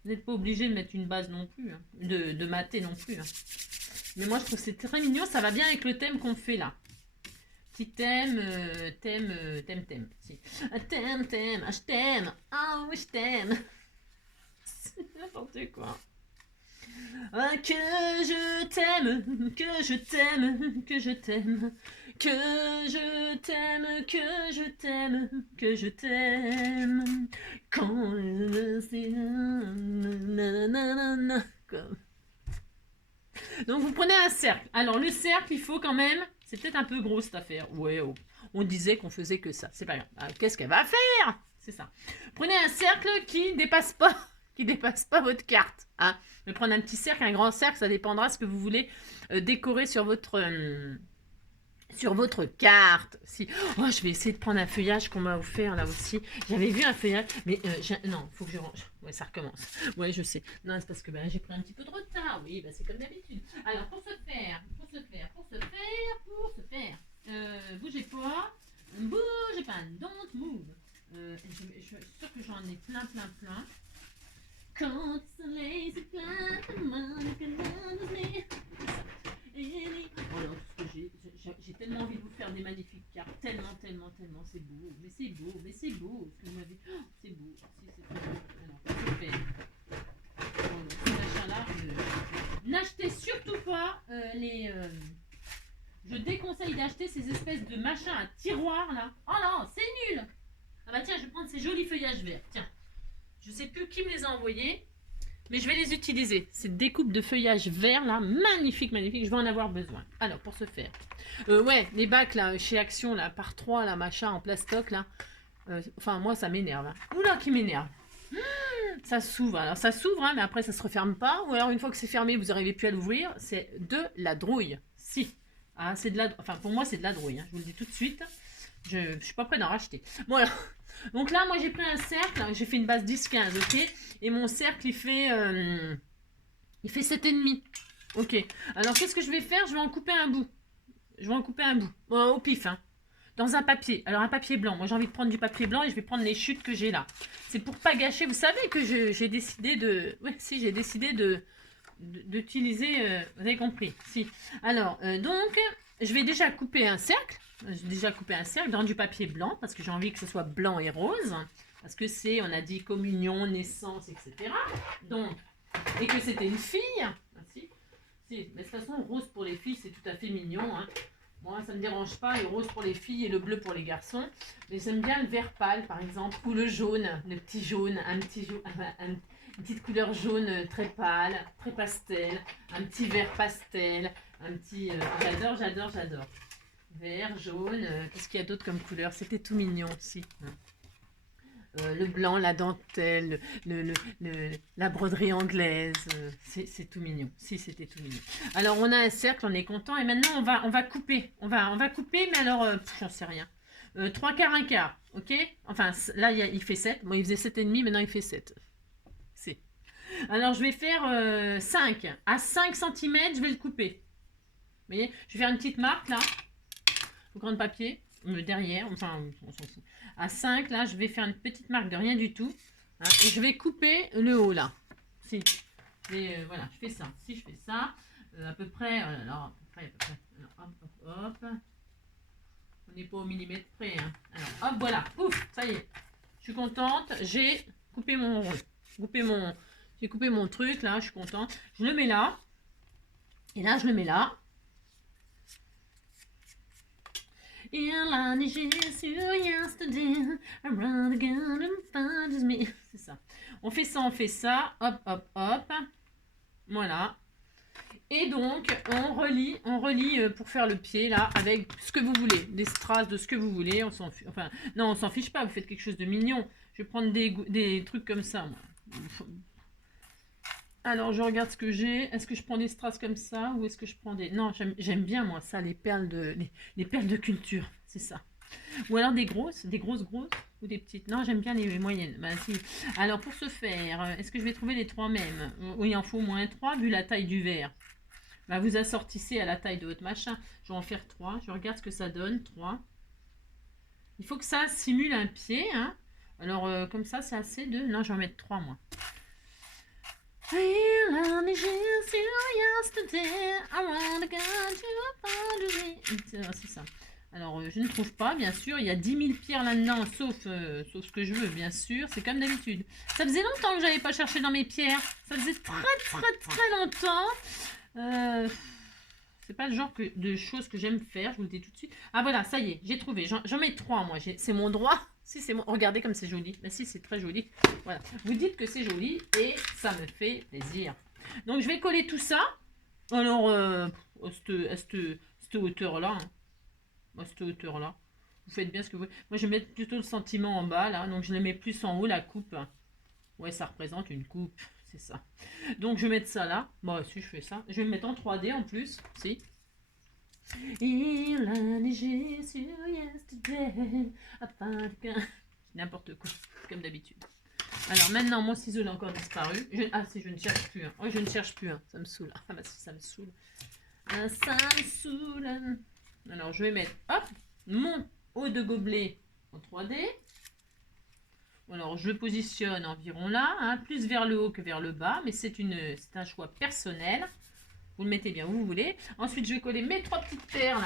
Vous n'êtes pas obligé de mettre une base non plus. Hein. De mater non plus. Hein. Mais moi, je trouve que c'est très mignon. Ça va bien avec le thème qu'on fait là. Petit thème, thème. Si. Thème, je t'aime. Ah oui, je t'aime. C'est n'importe quoi. Ah, que je t'aime, que je t'aime, que je t'aime. Que je t'aime, que je t'aime, que je t'aime. Quand c'est... Donc vous prenez un cercle. Alors le cercle, il faut quand même... C'est peut-être un peu gros cette affaire. Ouais, oh. On disait qu'on faisait que ça. C'est pas grave. Alors, qu'est-ce qu'elle va faire? C'est ça. Prenez un cercle qui dépasse pas votre carte. Hein. Mais prendre un petit cercle, un grand cercle, ça dépendra de ce que vous voulez décorer sur votre carte. Si. Oh, je vais essayer de prendre un feuillage qu'on m'a offert là aussi. J'avais vu un feuillage, mais non, il faut que je range. Ouais, ça recommence. Ouais, je sais. Non, c'est parce que j'ai pris un petit peu de retard. Oui, c'est comme d'habitude. Alors, pour ce faire, bougez pas. Bougez pas. Don't move. Je suis sûre que j'en ai plein. Quand le soleil se j'ai tellement envie de vous faire des magnifiques cartes, tellement, c'est beau, mais c'est beau, ce que vous m'avez... Oh, c'est beau, si c'est très beau. Alors, je fais... ce machin-là, n'achetez surtout pas les... je déconseille d'acheter ces espèces de machins à tiroir, là. Oh non, c'est nul. Ah bah tiens, je vais prendre ces jolis feuillages verts, tiens. Je sais plus qui me les a envoyés. Mais je vais les utiliser. Ces découpes de feuillage vert là, magnifique. Je vais en avoir besoin. Alors, pour ce faire. Ouais, les bacs là, chez Action, là, par 3, là, machin, en plastoc, là. Enfin, moi, ça m'énerve. Hein. Oula, qui m'énerve. Ça s'ouvre. Alors, ça s'ouvre, hein, mais après, ça se referme pas. Ou alors, une fois que c'est fermé, vous n'arrivez plus à l'ouvrir. C'est de la drouille. Si. Ah, c'est de la... Enfin, pour moi, c'est de la drouille. Hein. Je vous le dis tout de suite. Je ne suis pas prêt d'en racheter. Bon, alors... Donc là, moi, j'ai pris un cercle. J'ai fait une base 10-15, ok. Et mon cercle, il fait 7,5. Ok. Alors, qu'est-ce que je vais faire? Je vais en couper un bout. Bon, au pif, hein. dans un papier. Alors un papier blanc. Moi j'ai envie de prendre du papier blanc et je vais prendre les chutes que j'ai là. C'est pour pas gâcher. Vous savez que j'ai décidé de... Oui, si, j'ai décidé d'utiliser... vous avez compris. Si. Alors, donc, je vais déjà couper un cercle. J'ai déjà coupé un cercle dans du papier blanc parce que j'ai envie que ce soit blanc et rose. Parce que c'est, on a dit communion, naissance, etc. Donc, et que c'était une fille. Ah, si. Si. Mais de toute façon, rose pour les filles, c'est tout à fait mignon. Hein. Moi, ça ne me dérange pas, le rose pour les filles et le bleu pour les garçons. Mais j'aime bien le vert pâle, par exemple, ou le jaune, le petit jaune, une petite couleur jaune très pâle, très pastel, un petit vert pastel, un petit... j'adore, j'adore, j'adore. Vert, jaune, qu'est-ce qu'il y a d'autre comme couleur? C'était tout mignon aussi. Le blanc, la dentelle, la broderie anglaise, c'est tout mignon. Si, c'était tout mignon. Alors, on a un cercle, on est content. Et maintenant, on va couper. On va couper, mais alors, j'en sais rien. 3 quarts, 1 quart, ok? Enfin, là, il fait 7. Bon, il faisait 7,5, maintenant il fait 7. C'est. Alors, je vais faire 5. À 5 cm, je vais le couper. Vous voyez? Je vais faire une petite marque, là. Au grand papier, derrière, enfin, on s'en fout. À 5, là, je vais faire une petite marque de rien du tout. Hein, et je vais couper le haut, là. Si. Voilà, je fais ça. Si je fais ça, à peu près, alors, à peu près. Alors, hop, hop. On n'est pas au millimètre près. Hein. Alors, hop, voilà. Ouf, ça y est. Je suis contente. J'ai coupé mon... J'ai coupé mon truc, là. Je suis contente. Je le mets là. Et là, je le mais là. Il a neigé sur yesterday, around again and finds me. C'est ça. On fait ça. Hop, hop, hop. Voilà. Et donc, on relie pour faire le pied, là, avec ce que vous voulez. Des strass de ce que vous voulez. On s'en fiche. Enfin, non, on s'en fiche pas. Vous faites quelque chose de mignon. Je vais prendre des trucs comme ça, moi. Alors, je regarde ce que j'ai. Est-ce que je prends des strass comme ça ou est-ce que je prends des... Non, j'aime bien, moi, ça, les perles de culture. C'est ça. Ou alors des grosses ou des petites. Non, j'aime bien les moyennes. Bah, si. Alors, pour ce faire, est-ce que je vais trouver les 3 mêmes? Oui, il en faut au moins 3 vu la taille du verre. Bah, vous assortissez à la taille de votre machin. Je vais en faire 3. Je regarde ce que ça donne. 3. Il faut que ça simule un pied. Hein. Alors, comme ça, c'est assez de... Non, je vais en mettre 3, moi. C'est ça. Alors, je ne trouve pas, bien sûr. Il y a 10 000 pierres là-dedans, sauf ce que je veux, bien sûr. C'est comme d'habitude. Ça faisait longtemps que je n'avais pas cherché dans mes pierres. Ça faisait très longtemps. C'est pas le genre de choses que j'aime faire, je vous le dis tout de suite. Ah voilà, ça y est, j'ai trouvé. J'en mets 3, moi. C'est mon droit. Si, c'est mon... Regardez comme c'est joli. Mais si, c'est très joli. Voilà. Vous dites que c'est joli et ça me fait plaisir. Donc, je vais coller tout ça. Alors, à cette hauteur-là. Hein. À cette hauteur-là. Vous faites bien ce que vous voulez. Moi, je vais mettre plutôt le sentiment en bas, là. Donc, je le mets plus en haut, la coupe. Ouais, ça représente une coupe. C'est ça. Donc, je vais mettre ça là. Bon, si, je fais ça. Je vais le mettre en 3D en plus. Si. Il a neigé sur yesterday. N'importe quoi, comme d'habitude. Alors maintenant, mon ciseau a encore disparu. Si, je ne cherche plus. Hein. Oh, je ne cherche plus. Hein. Ça me saoule. Ah, bah, ça me saoule. Ça me saoule. Alors, je vais mettre, hop, mon haut de gobelet en 3D. Alors, je le positionne environ là, hein, plus vers le haut que vers le bas, mais c'est un choix personnel. Vous le mettez bien où vous voulez. Ensuite, je vais coller mes 3 petites perles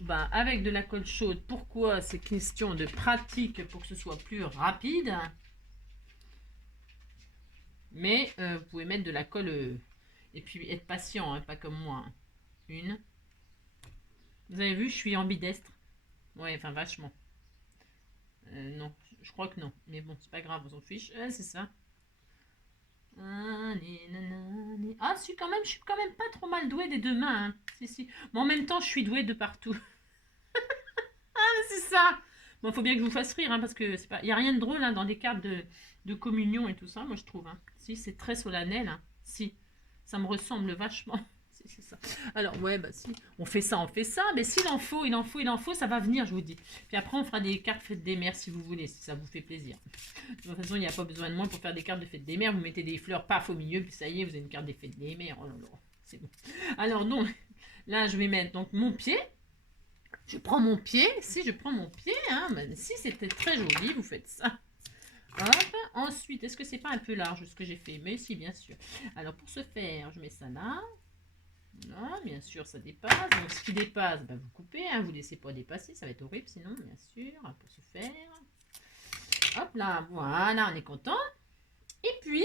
bah, avec de la colle chaude. Pourquoi? C'est question de pratique pour que ce soit plus rapide. Mais vous pouvez mettre de la colle et puis être patient, hein, pas comme moi. Hein. Une. Vous avez vu, je suis ambidestre. Ouais, enfin vachement. Non, je crois que non. Mais bon, c'est pas grave, on s'en fiche. C'est ça. Ah, je suis quand même pas trop mal douée des 2 mains. Hein. Si. Mais en même temps, je suis douée de partout. C'est ça. Bon, faut bien que je vous fasse rire, hein, parce que c'est pas... Il n'y a rien de drôle hein, dans les cartes de communion et tout ça, moi je trouve. Hein. Si, c'est très solennel. Hein. Si, ça me ressemble vachement. Si, c'est ça. Alors, ouais, bah si, on fait ça. Mais s'il en faut, ça va venir, je vous dis. Puis après, on fera des cartes fête des mères si vous voulez, si ça vous fait plaisir. De toute façon, il n'y a pas besoin de moi pour faire des cartes de fête des mères. Vous mettez des fleurs, paf, au milieu, puis ça y est, vous avez une carte des fêtes des mères. Oh là là, c'est bon. Alors, donc, là, je vais mettre donc mon pied. Je prends mon pied. Si, je prends mon pied. Hein. Ben, si, c'était très joli. Vous faites ça. Hop. Ensuite, est-ce que c'est pas un peu large ce que j'ai fait? Mais si, bien sûr. Alors, pour ce faire, je mets ça là. Voilà, bien sûr, ça dépasse. Donc, ce qui dépasse, ben, vous coupez. Hein, vous ne laissez pas dépasser. Ça va être horrible sinon, bien sûr. Pour ce faire. Hop là. Voilà, on est content. Et puis,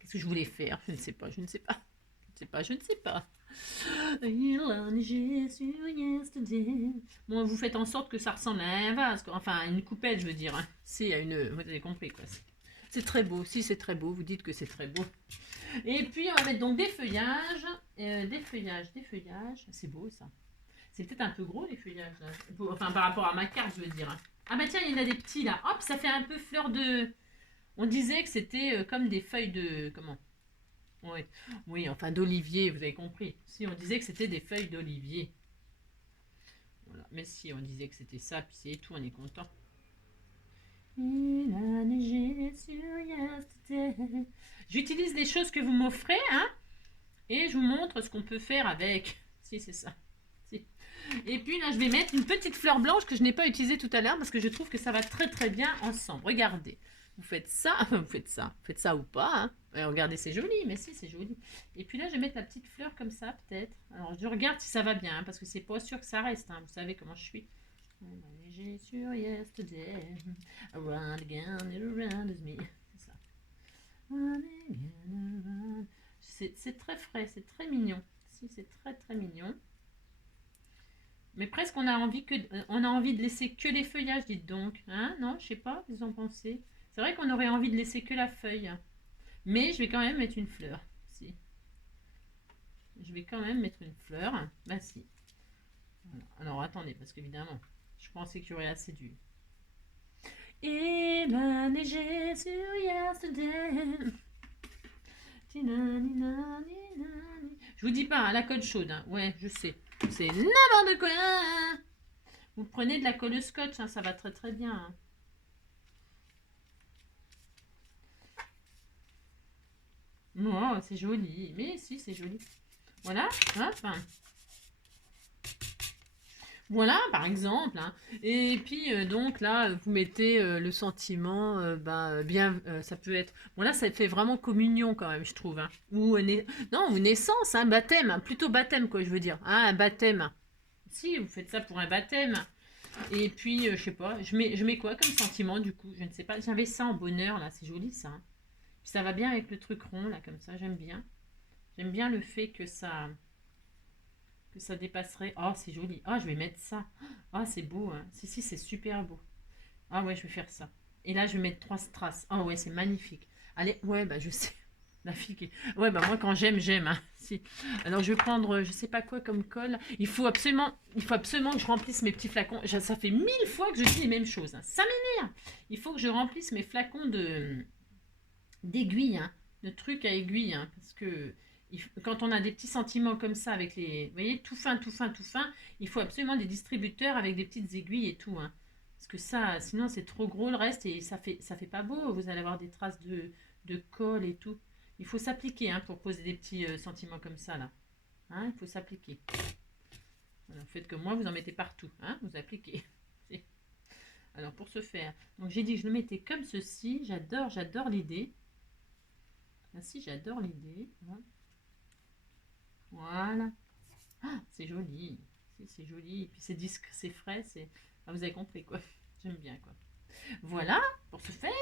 qu'est-ce que je voulais faire? Je ne sais pas, je ne sais pas. Je ne sais pas, je ne sais pas. Il a neigé sur yesterday. Bon, vous faites en sorte que ça ressemble à un vase, quoi. Enfin, à une coupelle, je veux dire. Hein. Si, à une... Vous avez compris, quoi. C'est très beau. Si, c'est très beau. Vous dites que c'est très beau. Et puis, on va mettre donc des feuillages. Des feuillages. C'est beau, ça. C'est peut-être un peu gros, les feuillages, là. Enfin, par rapport à ma carte, je veux dire. Hein. Ah bah tiens, il y en a des petits, là. Hop, ça fait un peu fleur de... On disait que c'était comme des feuilles de... Comment? Oui, oui, enfin d'olivier, vous avez compris. Si, on disait que c'était des feuilles d'olivier. Voilà. Mais si, on disait que c'était ça, puis c'est tout, on est content. Il a neigé sur yesterday. J'utilise des choses que vous m'offrez, hein, et je vous montre ce qu'on peut faire avec. Si, c'est ça. Si. Et puis là, je vais mettre une petite fleur blanche que je n'ai pas utilisée tout à l'heure parce que je trouve que ça va très très bien ensemble. Regardez. Vous faites ça, vous faites ça ou pas. Hein. Et regardez, c'est joli, mais si, c'est joli. Et puis là, je vais mettre la petite fleur comme ça, peut-être. Alors, je regarde si ça va bien, hein, parce que c'est pas sûr que ça reste. Hein. Vous savez comment je suis. Léger sur yesterday, around again, it around me. C'est ça. C'est très frais, c'est très mignon. Si, c'est très très mignon. Mais presque on a envie de laisser que les feuillages, dites donc. Hein? Non, je sais pas, vous en pensez. C'est vrai qu'on aurait envie de laisser que la feuille. Mais je vais quand même mettre une fleur. Si. Je vais quand même mettre une fleur. Bah si. Voilà. Alors attendez, parce qu'évidemment, je pensais qu'il y aurait assez du... Il a neigé sur yesterday. Je vous dis pas, hein, la colle chaude. Hein. Ouais, je sais. C'est n'importe quoi. Vous prenez de la colle scotch, hein, ça va très très bien. Hein. Non, c'est joli. Mais si, c'est joli. Voilà. Hop. Voilà, par exemple. Hein. Et puis, donc là, vous mettez le sentiment, bien, ça peut être... Bon, là, ça fait vraiment communion quand même, je trouve. Hein. Ou, non, ou naissance, hein, baptême. Hein, plutôt baptême, quoi, je veux dire. Hein, un baptême. Si, vous faites ça pour un baptême. Et puis, je sais pas, je mets quoi comme sentiment, du coup? Je ne sais pas. J'avais ça en bonheur, là. C'est joli, ça. Hein. Puis ça va bien avec le truc rond, là, comme ça. J'aime bien. J'aime bien le fait que ça dépasserait. Oh, c'est joli. Oh, je vais mettre ça. Oh, c'est beau. Hein. Si, si, c'est super beau. Ah ouais, je vais faire ça. Et là, je vais mettre 3 strass. Oh ouais, c'est magnifique. Allez, ouais, bah je sais. La fille qui... Ouais, bah moi, quand j'aime, j'aime. Hein. Si. Alors, je vais prendre, je sais pas quoi comme colle. Il faut absolument que je remplisse mes petits flacons. Ça fait 1000 fois que je dis les mêmes choses. Hein. Ça m'énerve. Il faut que je remplisse mes flacons d'aiguilles. Hein. De trucs à aiguilles. Hein. Parce que quand on a des petits sentiments comme ça avec les... Vous voyez, tout fin, tout fin, tout fin, il faut absolument des distributeurs avec des petites aiguilles et tout. Hein. Parce que ça, sinon c'est trop gros le reste et ça fait pas beau. Vous allez avoir des traces de colle et tout. Il faut s'appliquer hein, pour poser des petits sentiments comme ça là. Hein, il faut s'appliquer. Voilà, faites comme moi, vous en mettez partout. Hein, vous appliquez. Alors pour ce faire, donc j'ai dit que je le mettais comme ceci. J'adore l'idée. Ainsi, j'adore l'idée. Voilà. Voilà. Ah, c'est joli. C'est joli. Et puis c'est discret, c'est frais. Ah, vous avez compris quoi. J'aime bien quoi. Voilà, pour ce faire.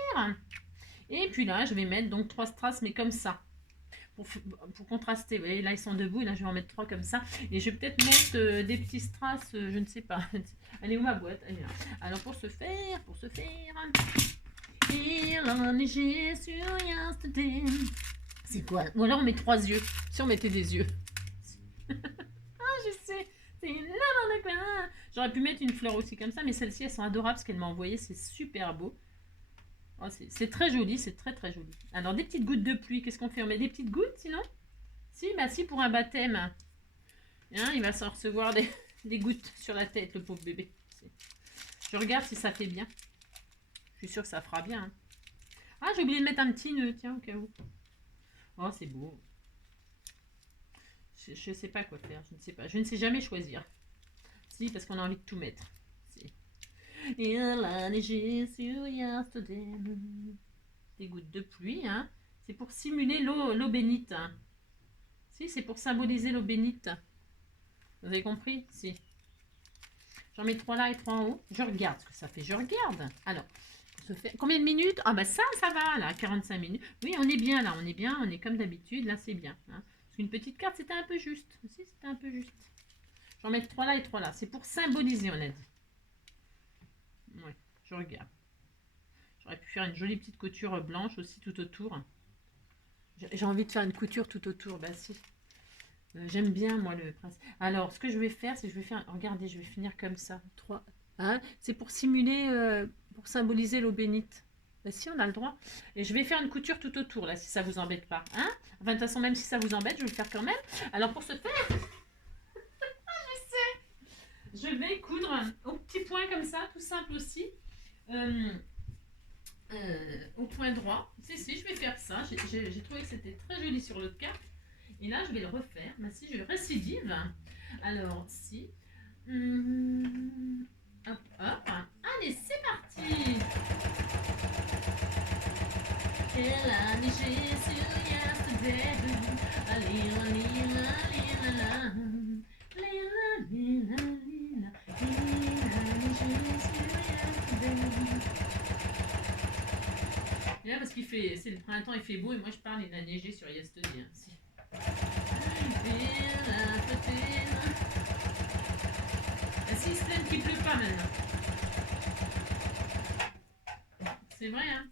Et puis là, je vais mettre donc 3 strass, mais comme ça. Pour contraster. Vous voyez, là, ils sont debout. Là, je vais en mettre 3 comme ça. Et je vais peut-être mettre des petits strass, je ne sais pas. Elle est où ma boîte? Elle est là. Alors, pour ce faire. Il a neigé sur yesterday. C'est quoi? Ou alors on met 3 yeux. Si on mettait des yeux. Je sais, c'est n'importe quoi. J'aurais pu mettre une fleur aussi comme ça, mais celles-ci, elles sont adorables, ce qu'elle m'a envoyé, c'est super beau. Oh, c'est très joli, c'est très très joli. Alors, des petites gouttes de pluie, qu'est-ce qu'on fait? On met des petites gouttes, sinon? Si, bah si, pour un baptême. Hein, il va s'en recevoir des gouttes sur la tête, le pauvre bébé. Je regarde si ça fait bien. Je suis sûre que ça fera bien. Hein. Ah, j'ai oublié de mettre un petit nœud, tiens, au cas où. Oh, c'est beau. Je ne sais pas quoi faire, je ne sais pas. Je ne sais jamais choisir. Si, parce qu'on a envie de tout mettre. Si. Il a neigé sur yesterday. Des gouttes de pluie, hein. C'est pour simuler l'eau bénite. Hein. Si, c'est pour symboliser l'eau bénite. Vous avez compris? Si. J'en mets 3 là et 3 en haut. Je regarde ce que ça fait. Je regarde. Alors, ça fait combien de minutes? Ah bah ça va là, 45 minutes. Oui, on est bien là, on est bien, on est comme d'habitude. Là, c'est bien. Hein. Parce qu'une petite carte, c'était un peu juste. Si, c'était un peu juste. J'en mets 3 là et 3 là. C'est pour symboliser, on a dit. Ouais, je regarde. J'aurais pu faire une jolie petite couture blanche aussi tout autour. J'ai envie de faire une couture tout autour. Bah si. J'aime bien, moi, le principe. Alors, ce que je vais faire, c'est que je vais faire... Regardez, je vais finir comme ça. 3. Hein, c'est pour simuler, pour symboliser l'eau bénite. Bah si, on a le droit. Et je vais faire une couture tout autour, là, si ça vous embête pas. Hein, enfin, de toute façon, même si ça vous embête, je vais le faire quand même. Alors, pour ce faire... je vais coudre au petit point comme ça, tout simple aussi. Au point droit. Si, je vais faire ça. J'ai trouvé que c'était très joli sur l'autre carte. Et là, je vais le refaire. Mais si je récidive. Alors, si. Hop, hop. Allez, c'est parti. Elle a neigé sur yesterday. Et là, parce qu'il fait, c'est le printemps, il fait beau, et moi je parle, il a neigé sur yesterday. Hein, si. Si, il se plaint qu'il pleut pas maintenant. C'est vrai, hein.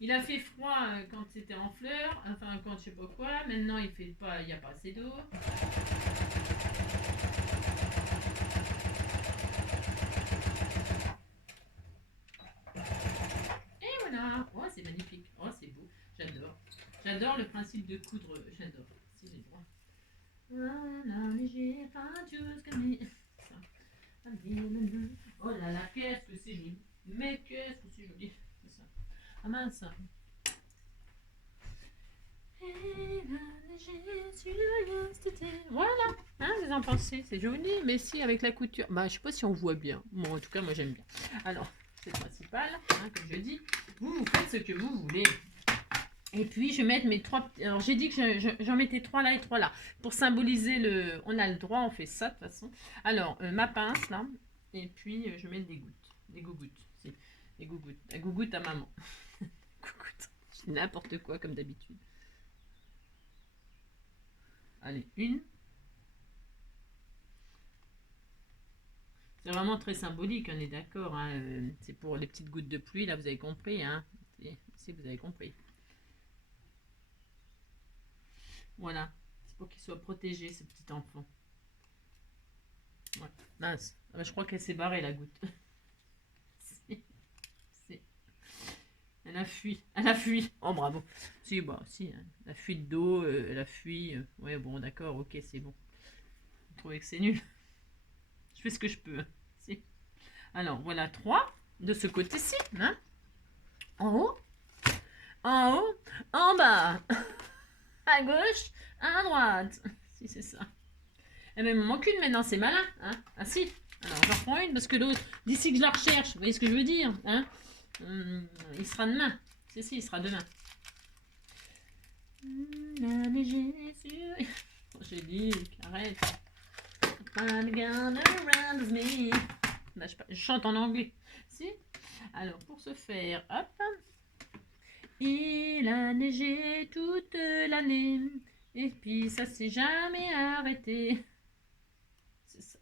Il a fait froid quand c'était en fleurs, enfin quand je sais pas quoi. Maintenant, il fait pas, il n'y a pas assez d'eau. Et voilà. Oh, c'est magnifique. Oh, c'est beau. J'adore. J'adore le principe de coudre. J'adore. Si j'ai le droit. Voilà, j'ai pas chose comme ça. Oh là là, qu'est-ce que c'est joli. Mais qu'est-ce que c'est joli. C'est ça. Ah mince. Voilà, hein, vous en pensez, c'est joli, mais si avec la couture, bah je sais pas si on voit bien. Bon, en tout cas, moi j'aime bien. Alors, c'est le principal, hein, comme je dis, vous faites ce que vous voulez. Et puis je vais mettre mes 3. Alors j'ai dit que j'en mettais 3 là et 3 là pour symboliser le. On a le droit, on fait ça de toute façon. Alors ma pince là, et puis je mets des gouttes, des gougouttes, des gougouttes, la gougoute à maman. Gougoute, je dis n'importe quoi comme d'habitude. Allez, une. C'est vraiment très symbolique, on est d'accord. Hein. C'est pour les petites gouttes de pluie, là, vous avez compris. Hein. Si, vous avez compris. Voilà. C'est pour qu'il soit protégé, ce petit enfant. Ouais. Mince. Ah bah, je crois qu'elle s'est barrée, la goutte. Elle a fui. Elle a fui. Oh, bravo. Si, bah, si. Hein. La fuite d'eau, elle a fui. Ouais, bon, d'accord, ok, c'est bon. Vous trouvez que c'est nul? Je fais ce que je peux. Hein. Si. Alors, voilà 3 de ce côté-ci. Hein. En haut. En haut. En bas. À gauche. À droite. Si, c'est ça. Eh bien, il me manque une maintenant, c'est malin. Hein. Ah si. Alors, j'en reprends une parce que l'autre, d'ici que je la recherche, vous voyez ce que je veux dire, hein. Il sera demain. Si, il sera demain. J'ai dit, arrête. Là, je chante en anglais. Si. Alors, pour ce faire, hop. Il a neigé toute l'année. Et puis, ça s'est jamais arrêté. C'est ça.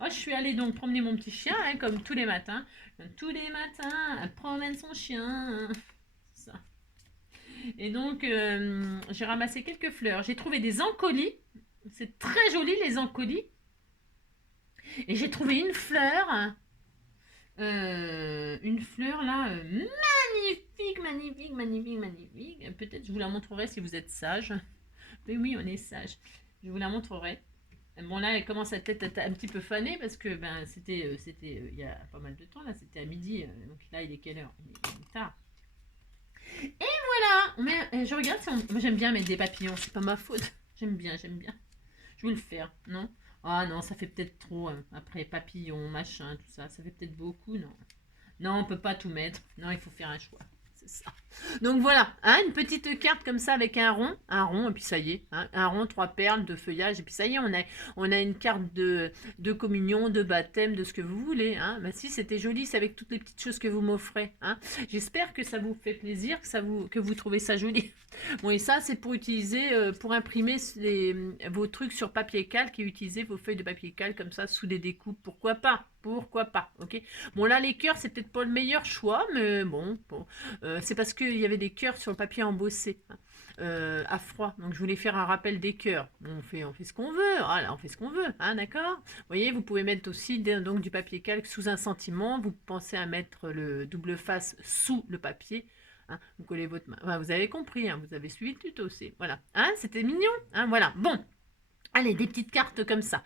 Oh, je suis allée donc promener mon petit chien, hein, comme tous les matins. Tous les matins, elle promène son chien. C'est ça. Et donc, j'ai ramassé quelques fleurs. J'ai trouvé des encolis. C'est très joli, les encolis. Et j'ai trouvé une fleur. Une fleur là, magnifique, magnifique, magnifique, magnifique. Peut-être je vous la montrerai si vous êtes sage. Mais oui, on est sage. Je vous la montrerai. Bon là, elle commence à être un petit peu fanée parce que ben c'était il y a pas mal de temps là, c'était à midi. Donc là, il est quelle heure? Il est tard. Et voilà. Je regarde si on... Moi j'aime bien mettre des papillons. C'est pas ma faute. J'aime bien. Je vais le faire, non? Ah non, ça fait peut-être trop, hein. Après papillon, machin, tout ça, ça fait peut-être beaucoup, non. Non, on peut pas tout mettre. Non, il faut faire un choix. C'est ça. Donc voilà, hein, une petite carte comme ça avec un rond, et puis ça y est, hein, un rond, 3 perles de feuillage, et puis ça y est, on a une carte de communion, de baptême, de ce que vous voulez. Hein. Bah si, c'était joli, c'est avec toutes les petites choses que vous m'offrez. Hein. J'espère que ça vous fait plaisir, que vous trouvez ça joli. Bon, et ça, c'est pour utiliser, pour imprimer vos trucs sur papier calque et utiliser vos feuilles de papier calque comme ça sous des découpes. Pourquoi pas? Pourquoi pas? Ok. Bon, là, les cœurs, c'est peut-être pas le meilleur choix, mais bon. C'est parce qu'il y avait des cœurs sur le papier embossé, hein, à froid. Donc, je voulais faire un rappel des cœurs. On fait ce qu'on veut. Voilà, on fait ce qu'on veut. Hein, d'accord? Vous voyez, vous pouvez mettre aussi donc, du papier calque sous un sentiment. Vous pensez à mettre le double face sous le papier. Hein, vous collez votre main. Enfin, vous avez compris, hein, vous avez suivi le tuto aussi. Voilà. Hein, c'était mignon. Hein, voilà. Bon. Allez, des petites cartes comme ça.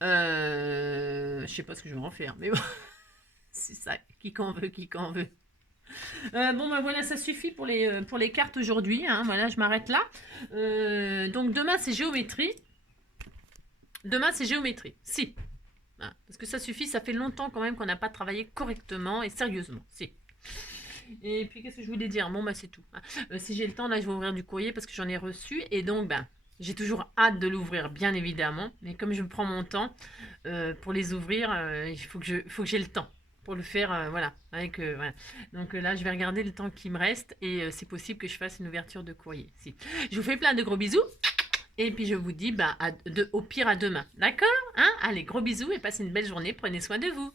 Je sais pas ce que je vais en faire, mais bon. C'est ça. Qui qu'en veut, qui qu'en veut. Bon, ben voilà, ça suffit pour les cartes aujourd'hui. Hein, voilà, je m'arrête là. Donc, demain, c'est géométrie. Demain, c'est géométrie. Si. Hein, parce que ça suffit, ça fait longtemps quand même qu'on n'a pas travaillé correctement et sérieusement. Si. Et puis, qu'est-ce que je voulais dire? Bon, bah, c'est tout. Hein. Si j'ai le temps, là, je vais ouvrir du courrier parce que j'en ai reçu. Et donc, ben, j'ai toujours hâte de l'ouvrir, bien évidemment. Mais comme je prends mon temps pour les ouvrir, il faut que j'ai le temps pour le faire, voilà, voilà. Donc là, je vais regarder le temps qui me reste et c'est possible que je fasse une ouverture de courrier. Si. Je vous fais plein de gros bisous et puis je vous dis, ben, au pire à demain. D'accord? Hein? Allez, gros bisous et passez une belle journée. Prenez soin de vous.